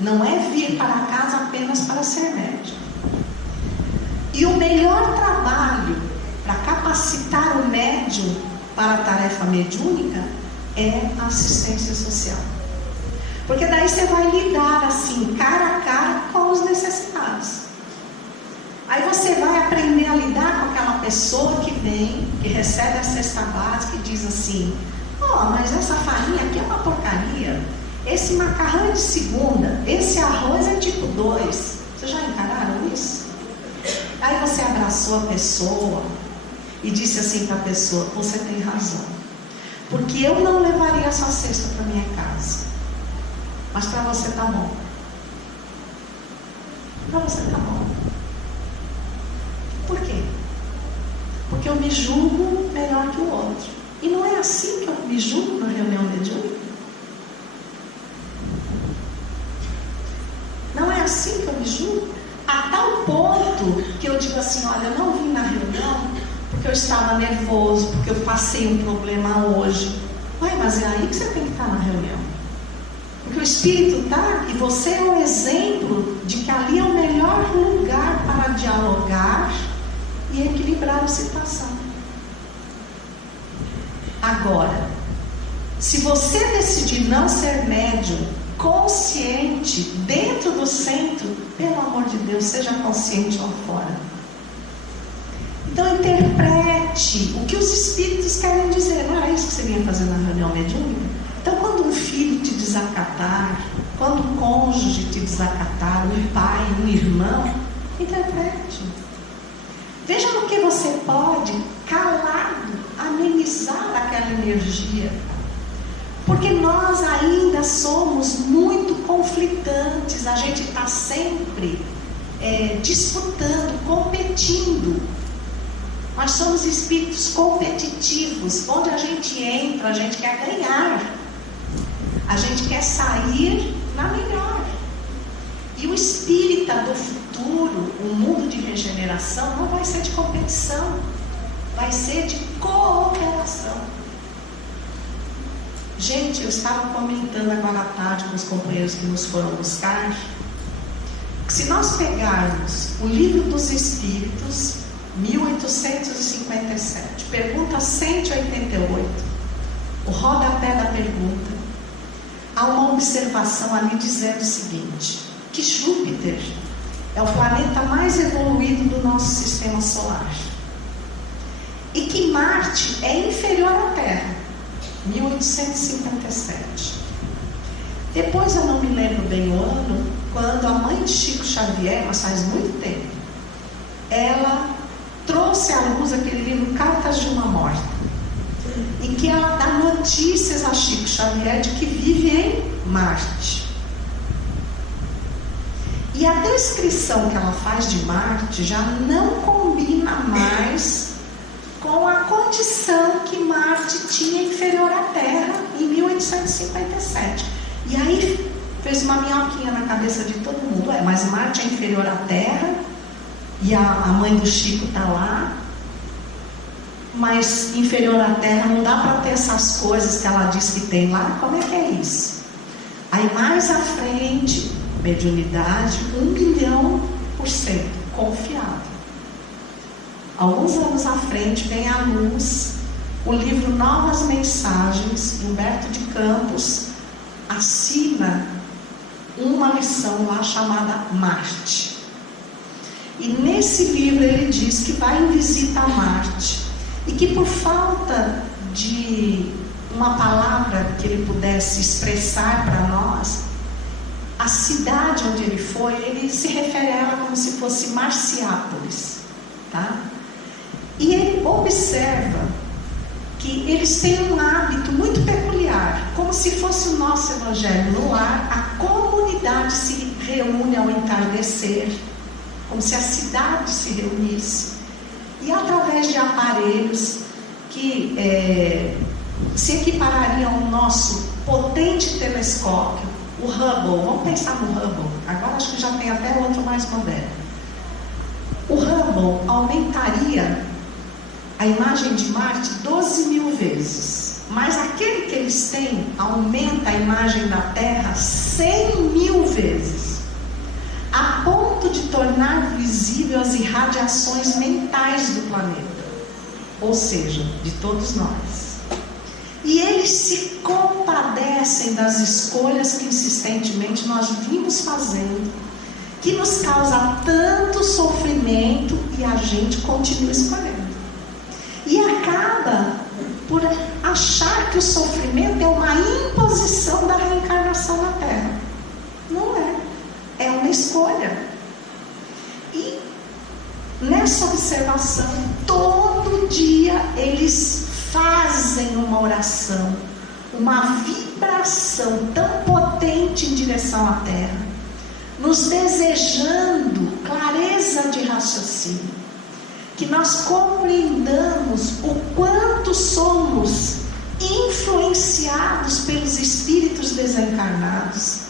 Não é vir para a casa apenas para ser médium. E o melhor trabalho para capacitar o médium para a tarefa mediúnica é a assistência social. Porque daí você vai lidar assim, cara a cara, com os necessitados. Aí você vai aprender a lidar com aquela pessoa que vem, que recebe a cesta básica e diz assim: mas essa farinha aqui é uma porcaria. Esse macarrão é de segunda, esse arroz é tipo 2. Vocês já encararam isso? Aí você abraçou a pessoa e disse assim para a pessoa: você tem razão, porque eu não levaria a sua cesta para minha casa, mas para você tá bom. Para você tá bom. Por quê? Porque eu me julgo melhor que o outro. E não é assim que eu me julgo na reunião mediúnica. Não é assim que eu me julgo. A tal ponto que eu digo assim: olha, eu não vim na reunião porque eu estava nervoso, porque eu passei um problema hoje. Mas é aí que você tem que estar na reunião. Porque o Espírito está, e você é um exemplo de que ali é o melhor lugar para dialogar e equilibrar a situação. Agora, se você decidir não ser médium consciente dentro do centro, pelo amor de Deus, seja consciente lá fora. Então interprete o que os espíritos querem dizer. Não era isso que você vinha fazer na reunião mediúnica? Então, quando um filho te desacatar, quando um cônjuge te desacatar, um pai, um irmão, interprete. Veja no que você pode, calado, amenizar aquela energia. Porque nós ainda somos muito conflitantes, a gente está sempre disputando, competindo. Nós somos espíritos competitivos. Onde a gente entra, a gente quer ganhar. A gente quer sair na melhor. E o espírita do futuro, o mundo de regeneração, não vai ser de competição, vai ser de cooperação. Gente, eu estava comentando agora à tarde com os companheiros que nos foram buscar, que se nós pegarmos o Livro dos Espíritos, 1857, pergunta 188, o rodapé da pergunta, há uma observação ali dizendo o seguinte: que Júpiter é o planeta mais evoluído do nosso sistema solar e que Marte é inferior à Terra. 1857. Depois eu não me lembro bem o ano, quando a mãe de Chico Xavier, mas faz muito tempo, ela trouxe à luz aquele livro Cartas de uma Morta, em que ela dá notícias a Chico Xavier de que vive em Marte. E a descrição que ela faz de Marte já não combina mais com a condição que Marte tinha inferior à Terra em 1857. E aí fez uma minhoquinha na cabeça de todo mundo. Mas Marte é inferior à Terra e a mãe do Chico está lá, mas inferior à Terra não dá para ter essas coisas que ela diz que tem lá. Como é que é isso? Aí mais à frente, mediunidade 1.000.000% confiável. Alguns anos à frente vem à luz o livro Novas Mensagens, de Humberto de Campos, assina uma lição lá chamada Marte. E nesse livro ele diz que vai em visita a Marte e que por falta de uma palavra que ele pudesse expressar para nós, a cidade onde ele foi, ele se refere a ela como se fosse Marciápolis, tá? E ele observa que eles têm um hábito muito peculiar, como se fosse o nosso evangelho no lar. A comunidade se reúne ao entardecer, como se a cidade se reunisse, e através de aparelhos que se equiparariam ao nosso potente telescópio, o Hubble. Vamos pensar no Hubble, agora acho que já tem até outro mais moderno. O Hubble aumentaria a imagem de Marte 12.000 vezes, mas aquele que eles têm aumenta a imagem da Terra 100.000 vezes, a ponto de tornar visível as irradiações mentais do planeta, ou seja, de todos nós. E eles se compadecem das escolhas que insistentemente nós vimos fazendo, que nos causa tanto sofrimento e a gente continua escolhendo. E acaba por achar que o sofrimento é uma imposição da reencarnação na Terra. Não é. É uma escolha. E nessa observação, todo dia eles fazem uma oração, uma vibração tão potente em direção à Terra, nos desejando clareza de raciocínio, que nós compreendamos o quanto somos influenciados pelos espíritos desencarnados.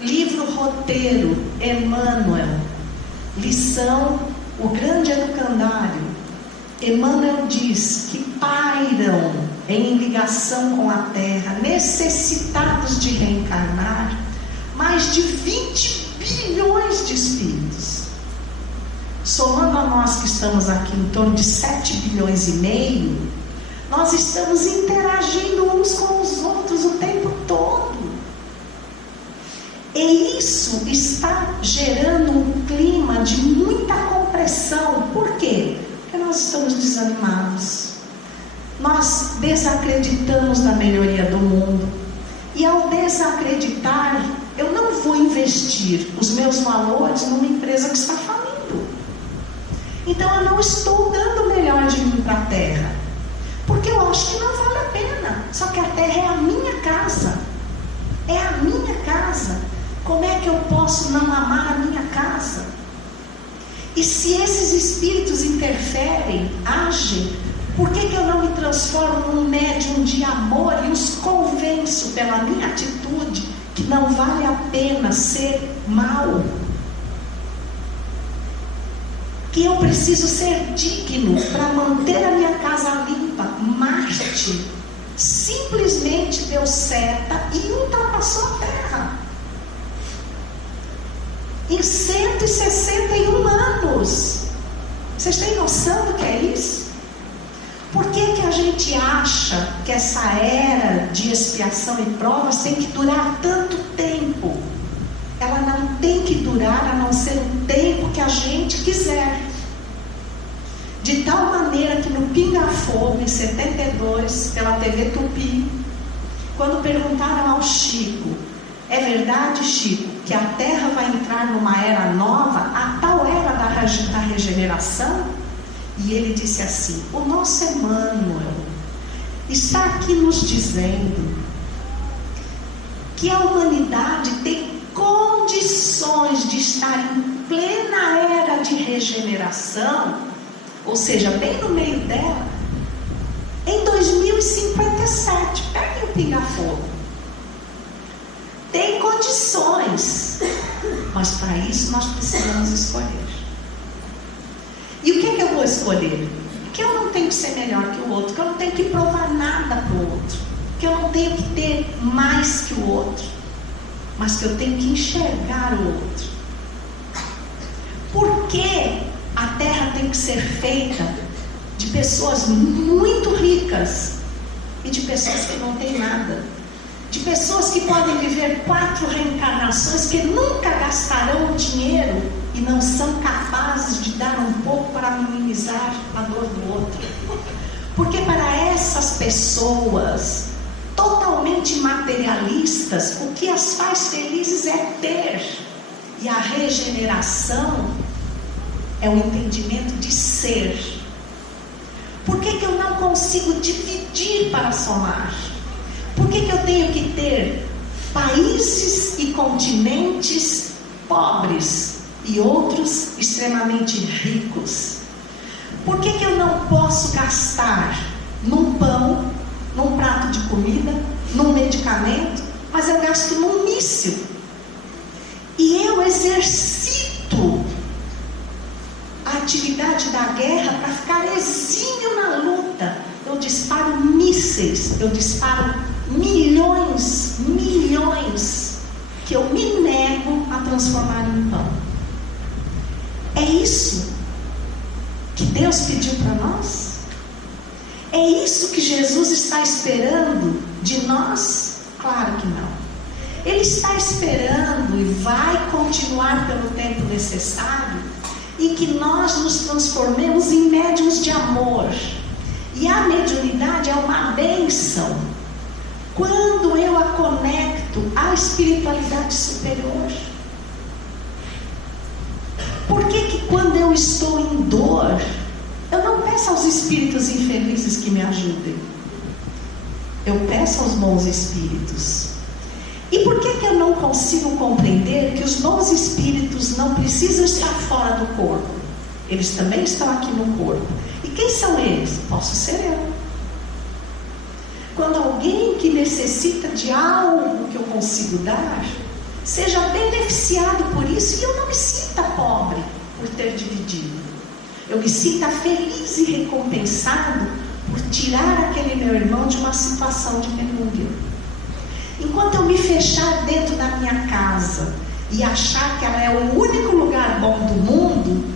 Livro Roteiro, Emmanuel, lição, o grande educandário. Emmanuel diz que pairam em ligação com a Terra, necessitados de reencarnar, mais de 20 bilhões de espíritos. Somando a nós que estamos aqui em torno de 7 bilhões e meio, nós estamos interagindo uns com os outros o tempo todo. E isso está gerando um clima de muita compressão. Por quê? Porque nós estamos desanimados. Nós desacreditamos na melhoria do mundo. E ao desacreditar, eu não vou investir os meus valores numa empresa que está falindo. Então eu não estou dando o melhor de mim para a Terra, porque eu acho que não vale a pena. Só que a Terra é a minha casa. É a minha casa. Como é que eu posso não amar a minha casa? E se esses espíritos interferem, agem, por que eu não me transformo num médium de amor e os convenço pela minha atitude que não vale a pena ser mau? Que eu preciso ser digno para manter a minha casa limpa. Marte simplesmente deu seta e ultrapassou a Terra em 161 anos. Vocês têm noção do que é isso? Por que a gente acha que essa era de expiação e provas tem que durar tanto tempo? Ela não tem que durar a não ser o tempo que a gente quiser. De tal maneira que no Pinga Fogo, em 72, pela TV Tupi, quando perguntaram ao Chico: é verdade, Chico, que a Terra vai entrar numa era nova, a tal era da regeneração? E ele disse assim: o nosso Emmanuel está aqui nos dizendo que a humanidade tem condições de estar em plena era de regeneração, ou seja, bem no meio dela, em 2057. Pegue o pinga-fogo. Tem condições, mas para isso nós precisamos escolher. E o que eu vou escolher? Que eu não tenho que ser melhor que o outro, que eu não tenho que provar nada para o outro, que eu não tenho que ter mais que o outro, mas que eu tenho que enxergar o outro. Por que a Terra tem que ser feita de pessoas muito ricas e de pessoas que não têm nada? De pessoas que podem viver 4 reencarnações, que nunca gastarão o dinheiro e não são capazes de dar um pouco para minimizar a dor do outro. Porque para essas pessoas totalmente materialistas, o que as faz felizes é ter. E a regeneração é o entendimento de ser. Por que eu não consigo dividir para somar? Por que eu tenho que ter países e continentes pobres e outros extremamente ricos? Por que eu não posso gastar num pão, num prato de comida, num medicamento, mas eu gasto num míssil? E eu exercito a atividade da guerra para ficar exímio na luta. Eu disparo mísseis, eu disparo milhões, que eu me nego a transformar em pão. É isso que Deus pediu para nós? É isso que Jesus está esperando de nós? Claro que não. Ele está esperando e vai continuar pelo tempo necessário em que nós nos transformemos em médiuns de amor. E a mediunidade é uma bênção quando eu a conecto à espiritualidade superior. Por que quando eu estou em dor, eu não peço aos espíritos infelizes que me ajudem? Eu peço aos bons espíritos. E por que eu não consigo compreender que os bons espíritos não precisam estar fora do corpo? Eles também estão aqui no corpo. E quem são eles? Posso ser eu. Quando alguém que necessita de algo que eu consigo dar, seja beneficiado por isso, e eu não me sinta pobre por ter dividido. Eu me sinta feliz e recompensado por tirar aquele meu irmão de uma situação de penúria. Enquanto eu me fechar dentro da minha casa e achar que ela é o único lugar bom do mundo,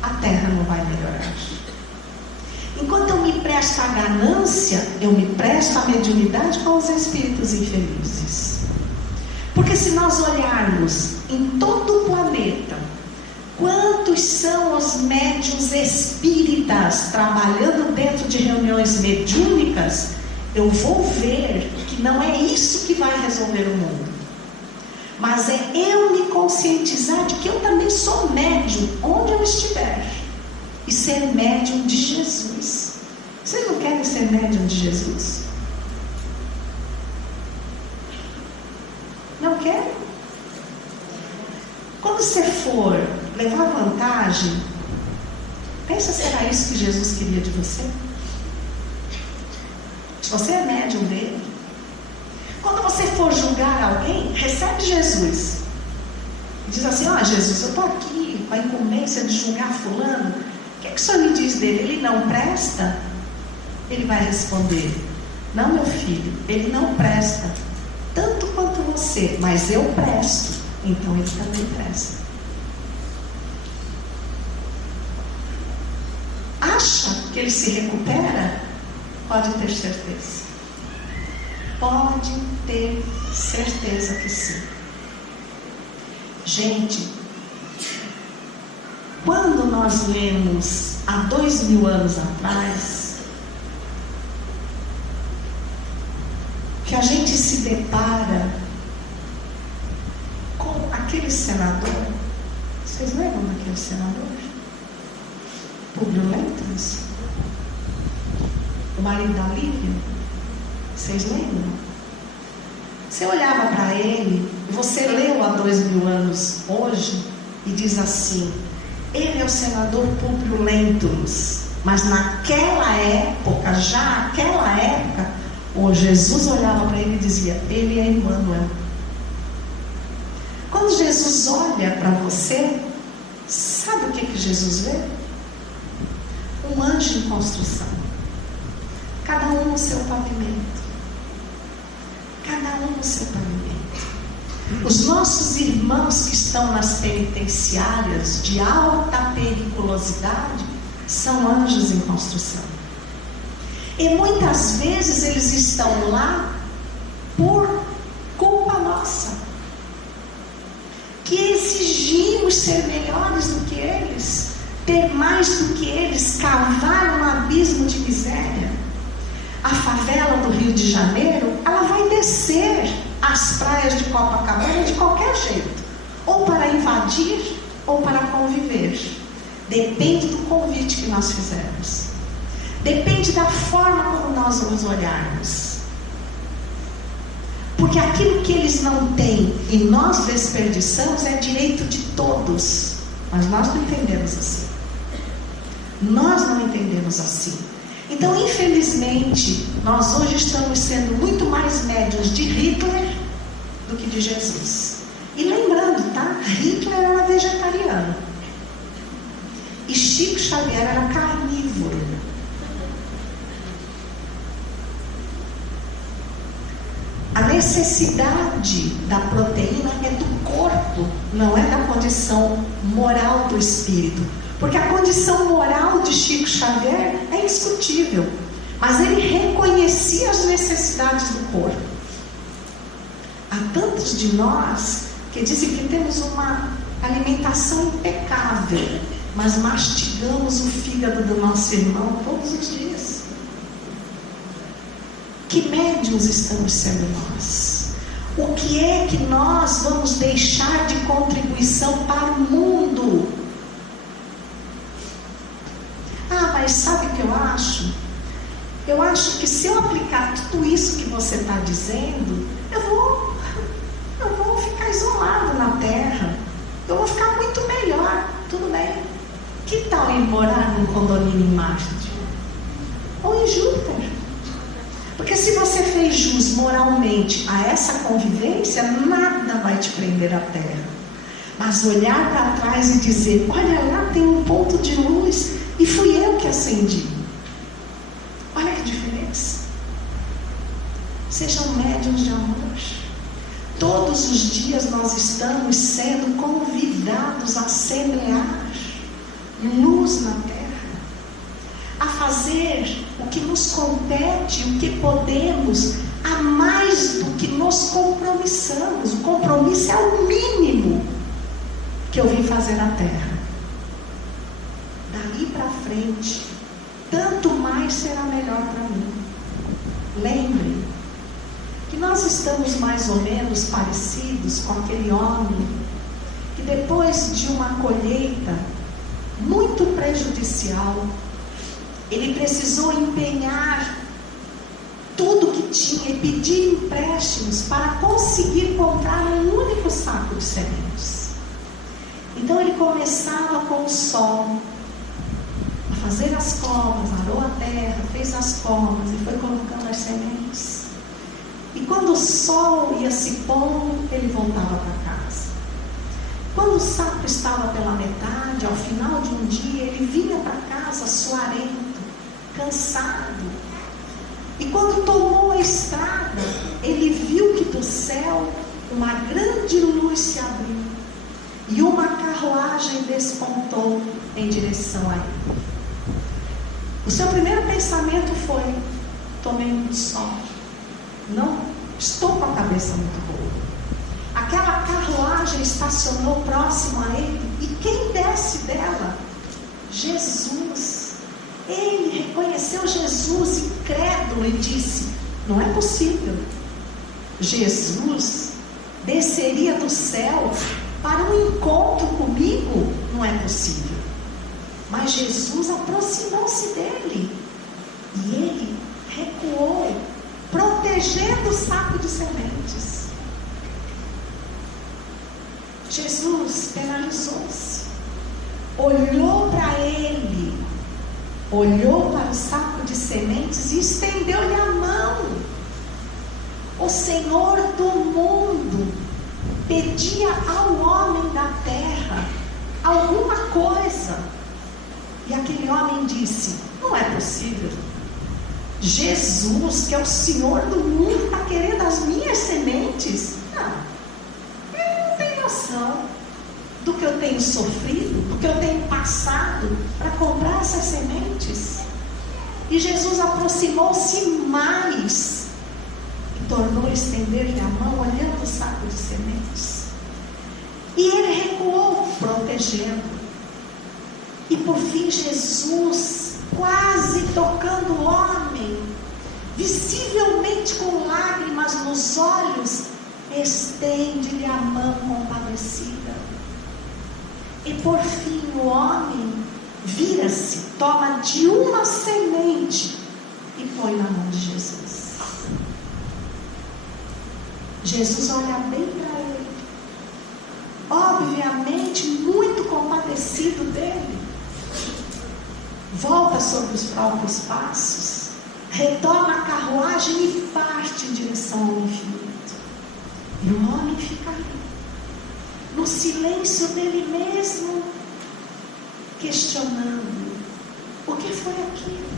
a terra não vai melhorar. Enquanto eu me presto à ganância, eu me presto à mediunidade com os espíritos infelizes. Porque se nós olharmos em todo o planeta, quantos são os médiuns espíritas trabalhando dentro de reuniões mediúnicas, eu vou ver que não é isso que vai resolver o mundo. Mas é eu me conscientizar de que eu também sou médium onde eu estiver. E ser médium de Jesus. Vocês não querem ser médium de Jesus? Não querem? Quando você for levar vantagem, pensa se era isso que Jesus queria de você. Se você é médium dele, quando você for julgar alguém, recebe Jesus. Diz assim: ó, Jesus, eu estou aqui com a incumbência de julgar fulano. O que o senhor me diz dele? Ele não presta? Ele vai responder: não, meu filho, ele não presta tanto quanto você, mas eu presto, então ele também presta. Acha que ele se recupera? Pode ter certeza. Pode ter certeza que sim. Gente, quando nós lemos há 2000 anos atrás, que a gente se depara com aquele senador, vocês lembram daquele senador? Públio Lentulus, o marido da Lívia, vocês lembram? Você olhava para ele, você leu há 2000 anos hoje e diz assim: ele é o senador Públio Lentulus. Mas naquela época, já naquela época, o Jesus olhava para ele e dizia: ele é Emmanuel. Quando Jesus olha para você, sabe o que Jesus vê? Um anjo em construção. Cada um no seu pavimento. Cada um no seu pavimento. Os nossos irmãos que estão nas penitenciárias de alta periculosidade são anjos em construção. E muitas vezes eles estão lá por culpa nossa, que exigimos ser melhores do que eles, ter mais do que eles, cavar um abismo de miséria. A favela do Rio de Janeiro, ela vai descer as praias de Copacabana de qualquer jeito, ou para invadir ou para conviver. Depende do convite que nós fizermos. Depende da forma como nós vamos olharmos. Porque aquilo que eles não têm e nós desperdiçamos é direito de todos. Mas nós não entendemos assim. Nós não entendemos assim. Então, infelizmente, nós hoje estamos sendo muito mais médiuns de Hitler do que de Jesus. E lembrando, tá? Hitler era vegetariano. E Chico Xavier era carnívoro. A necessidade da proteína é do corpo, não é da condição moral do espírito. Porque a condição moral de Chico Xavier é indiscutível. Mas ele reconhecia as necessidades do corpo. A Há tantos de nós que dizem que temos uma alimentação impecável, mas mastigamos o fígado do nosso irmão todos os dias. Que médiuns estamos sendo nós? O que é que nós vamos deixar de contribuição para o mundo? Ah, mas sabe o que eu acho? Eu acho que se eu aplicar tudo isso que você está dizendo, eu vou ficar isolado na Terra. Eu vou ficar muito melhor. Tudo bem. Que tal em morar num condomínio em Marte? Ou em Júpiter? Porque se você fez jus moralmente a essa convivência, nada vai te prender à Terra. Mas olhar para trás e dizer, olha lá, tem um ponto de luz e fui eu que acendi. Olha que diferença. Sejam médiuns de amor. Todos os dias nós estamos sendo convidados a semear luz na terra, a fazer o que nos compete, o que podemos, a mais do que nos compromissamos. O compromisso é o mínimo que eu vim fazer na terra. Daí para frente, tanto mais será melhor para mim. Lembre que nós estamos mais ou menos parecidos com aquele homem que depois de uma colheita muito prejudicial, ele precisou empenhar tudo que tinha e pedir empréstimos para conseguir comprar um único saco de sementes. Então ele começava com o sol a fazer as comas, arou a terra, fez as comas e foi colocando as sementes. E quando o sol ia se pondo, ele voltava para casa. Quando o saco estava pela metade, ao final de um dia, ele vinha para casa suarento, cansado. E quando tomou a estrada, ele viu que do céu uma grande luz se abriu e uma carruagem despontou em direção a ele. O seu primeiro pensamento foi: tomei muito sol, não estou com a cabeça muito boa. Aquela carruagem estacionou próximo a ele, e quem desce dela? Jesus. Ele reconheceu Jesus incrédulo e disse: não é possível. Jesus desceria do céu para um encontro comigo? Não é possível. Mas Jesus aproximou-se dele e ele recuou, protegendo o saco de sementes. Jesus penalizou-se, olhou para ele, olhou para o saco de sementes e estendeu-lhe a mão. O Senhor do mundo pedia ao homem da terra alguma coisa, e aquele homem disse: não é possível. Jesus, que é o Senhor do mundo, está querendo as minhas sementes? Não. Ele não tem noção do que eu tenho sofrido, do que eu tenho passado para comprar essas sementes. E Jesus aproximou-se mais e tornou a estender-lhe a mão, olhando o saco de sementes. E ele recuou, protegendo. E por fim Jesus, quase tocando o homem, visivelmente com lágrimas nos olhos, estende-lhe a mão compadecida. E por fim o homem vira-se, toma de uma semente e põe na mão de Jesus. Jesus olha bem para ele, obviamente muito compadecido dele. Volta sobre os próprios passos, retoma a carruagem e parte em direção ao infinito. E o homem fica ali, no silêncio dele mesmo, questionando: o que foi aquilo?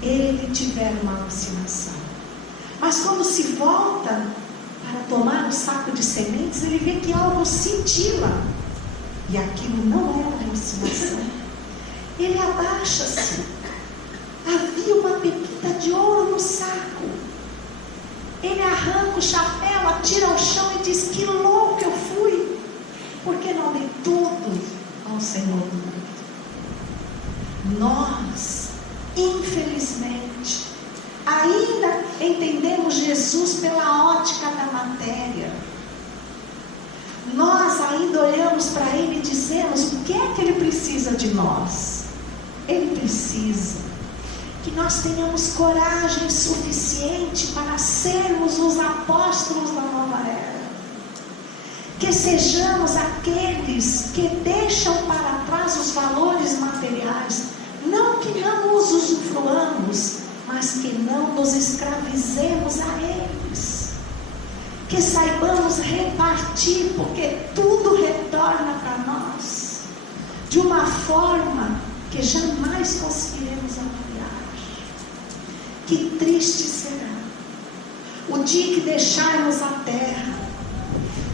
Ele tivera uma alucinação. Mas quando se volta para tomar o saco de sementes, ele vê que algo cintila, e aquilo não era alucinação. Ele abaixa-se, havia uma pepita de ouro no saco. Ele arranca arranca o chapéu, atira ao chão e diz: que louco eu fui, porque não dei tudo ao Senhor do mundo. Nós, infelizmente, ainda entendemos Jesus pela ótica da matéria. Nós ainda olhamos para Ele e dizemos: o que é que Ele precisa de nós? Ele precisa que nós tenhamos coragem suficiente para sermos os apóstolos da nova era. Que sejamos aqueles que deixam para trás os valores materiais. Não que não os usufruamos, mas que não nos escravizemos a eles. Que saibamos repartir, porque tudo retorna para nós de uma forma que jamais conseguiremos avaliar. Que triste será o dia que deixarmos a terra,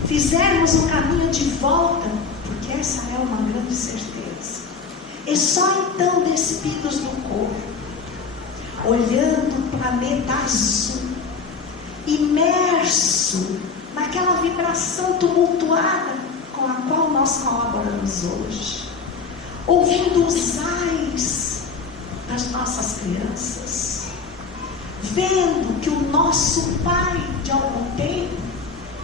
fizermos o caminho de volta, porque essa é uma grande certeza, e só então despidos do corpo, olhando o planeta azul, imerso naquela vibração tumultuada com a qual nós colaboramos hoje, ouvindo os ais das nossas crianças, vendo que o nosso pai de algum tempo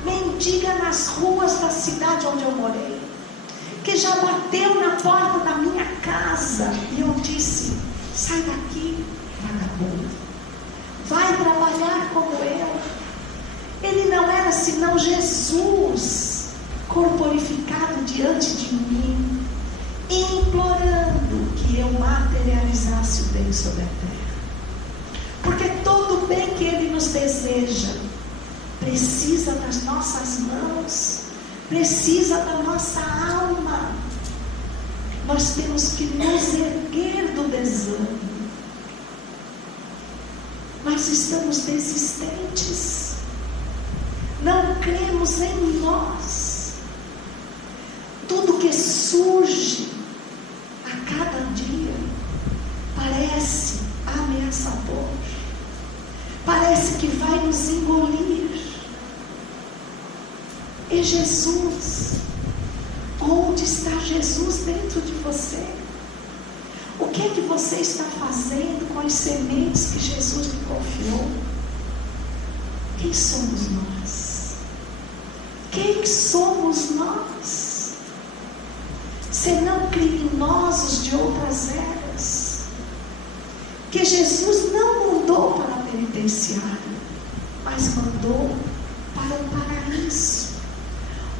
mendiga nas ruas da cidade onde eu morei, que já bateu na porta da minha casa e eu disse: sai daqui, vagabundo, vai trabalhar como eu. Ele não era senão Jesus corporificado diante de mim, implorando que eu materializasse o bem sobre a terra. Porque todo bem que Ele nos deseja precisa das nossas mãos, precisa da nossa alma. Nós temos que nos erguer do desânimo. Nós estamos desistentes, não cremos em nós. Tudo que surge a cada dia parece ameaçador, parece que vai nos engolir. E Jesus, onde está Jesus dentro de você? O que é que você está fazendo com as sementes que Jesus lhe confiou? Quem somos nós? Quem somos nós? Senão criminosos de outras eras, que Jesus não mandou para o penitenciário, mas mandou para o paraíso,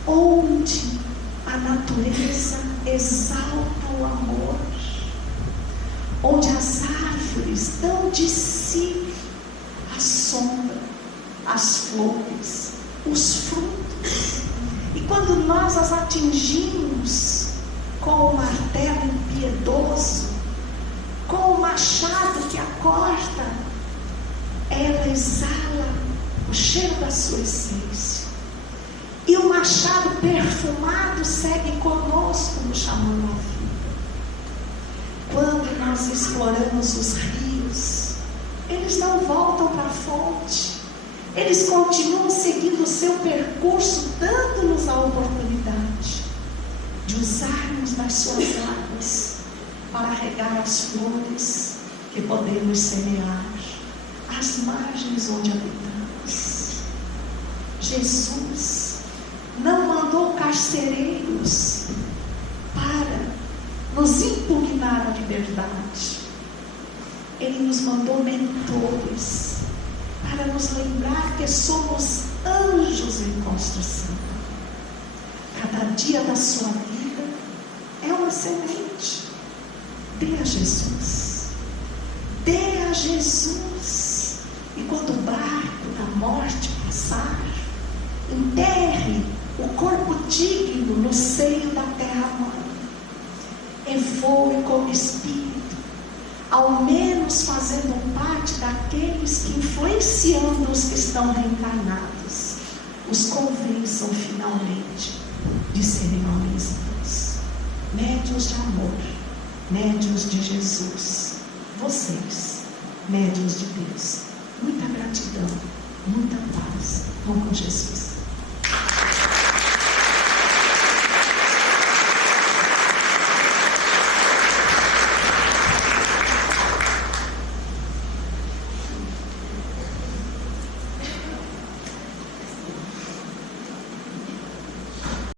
onde a natureza exalta o amor, onde as árvores dão de si a sombra, as flores, os frutos. E quando nós as atingimos com o martelo impiedoso, com o machado que a corta, ela exala o cheiro da sua essência. E o machado perfumado segue conosco, nos chamando à vida. Quando nós exploramos os rios, eles não voltam para a fonte. Eles continuam seguindo o seu percurso, dando-nos a oportunidade de usarmos das suas águas para regar as flores que podemos semear às margens onde habitamos. Jesus não mandou carcereiros para nos impugnar a liberdade. Ele nos mandou mentores para nos lembrar que somos anjos em construção. Cada dia da sua vida é uma semente. Dê a Jesus. Dê a Jesus. E quando o barco da morte passar, enterre o corpo digno no seio da terra-mãe. E voe como espírito, ao menos fazendo parte daqueles que, influenciando os que estão reencarnados, os convençam finalmente de serem homens bons, médiuns de amor, médiuns de Jesus. Vocês, médiuns de Deus, muita gratidão muita paz. Vão com Jesus.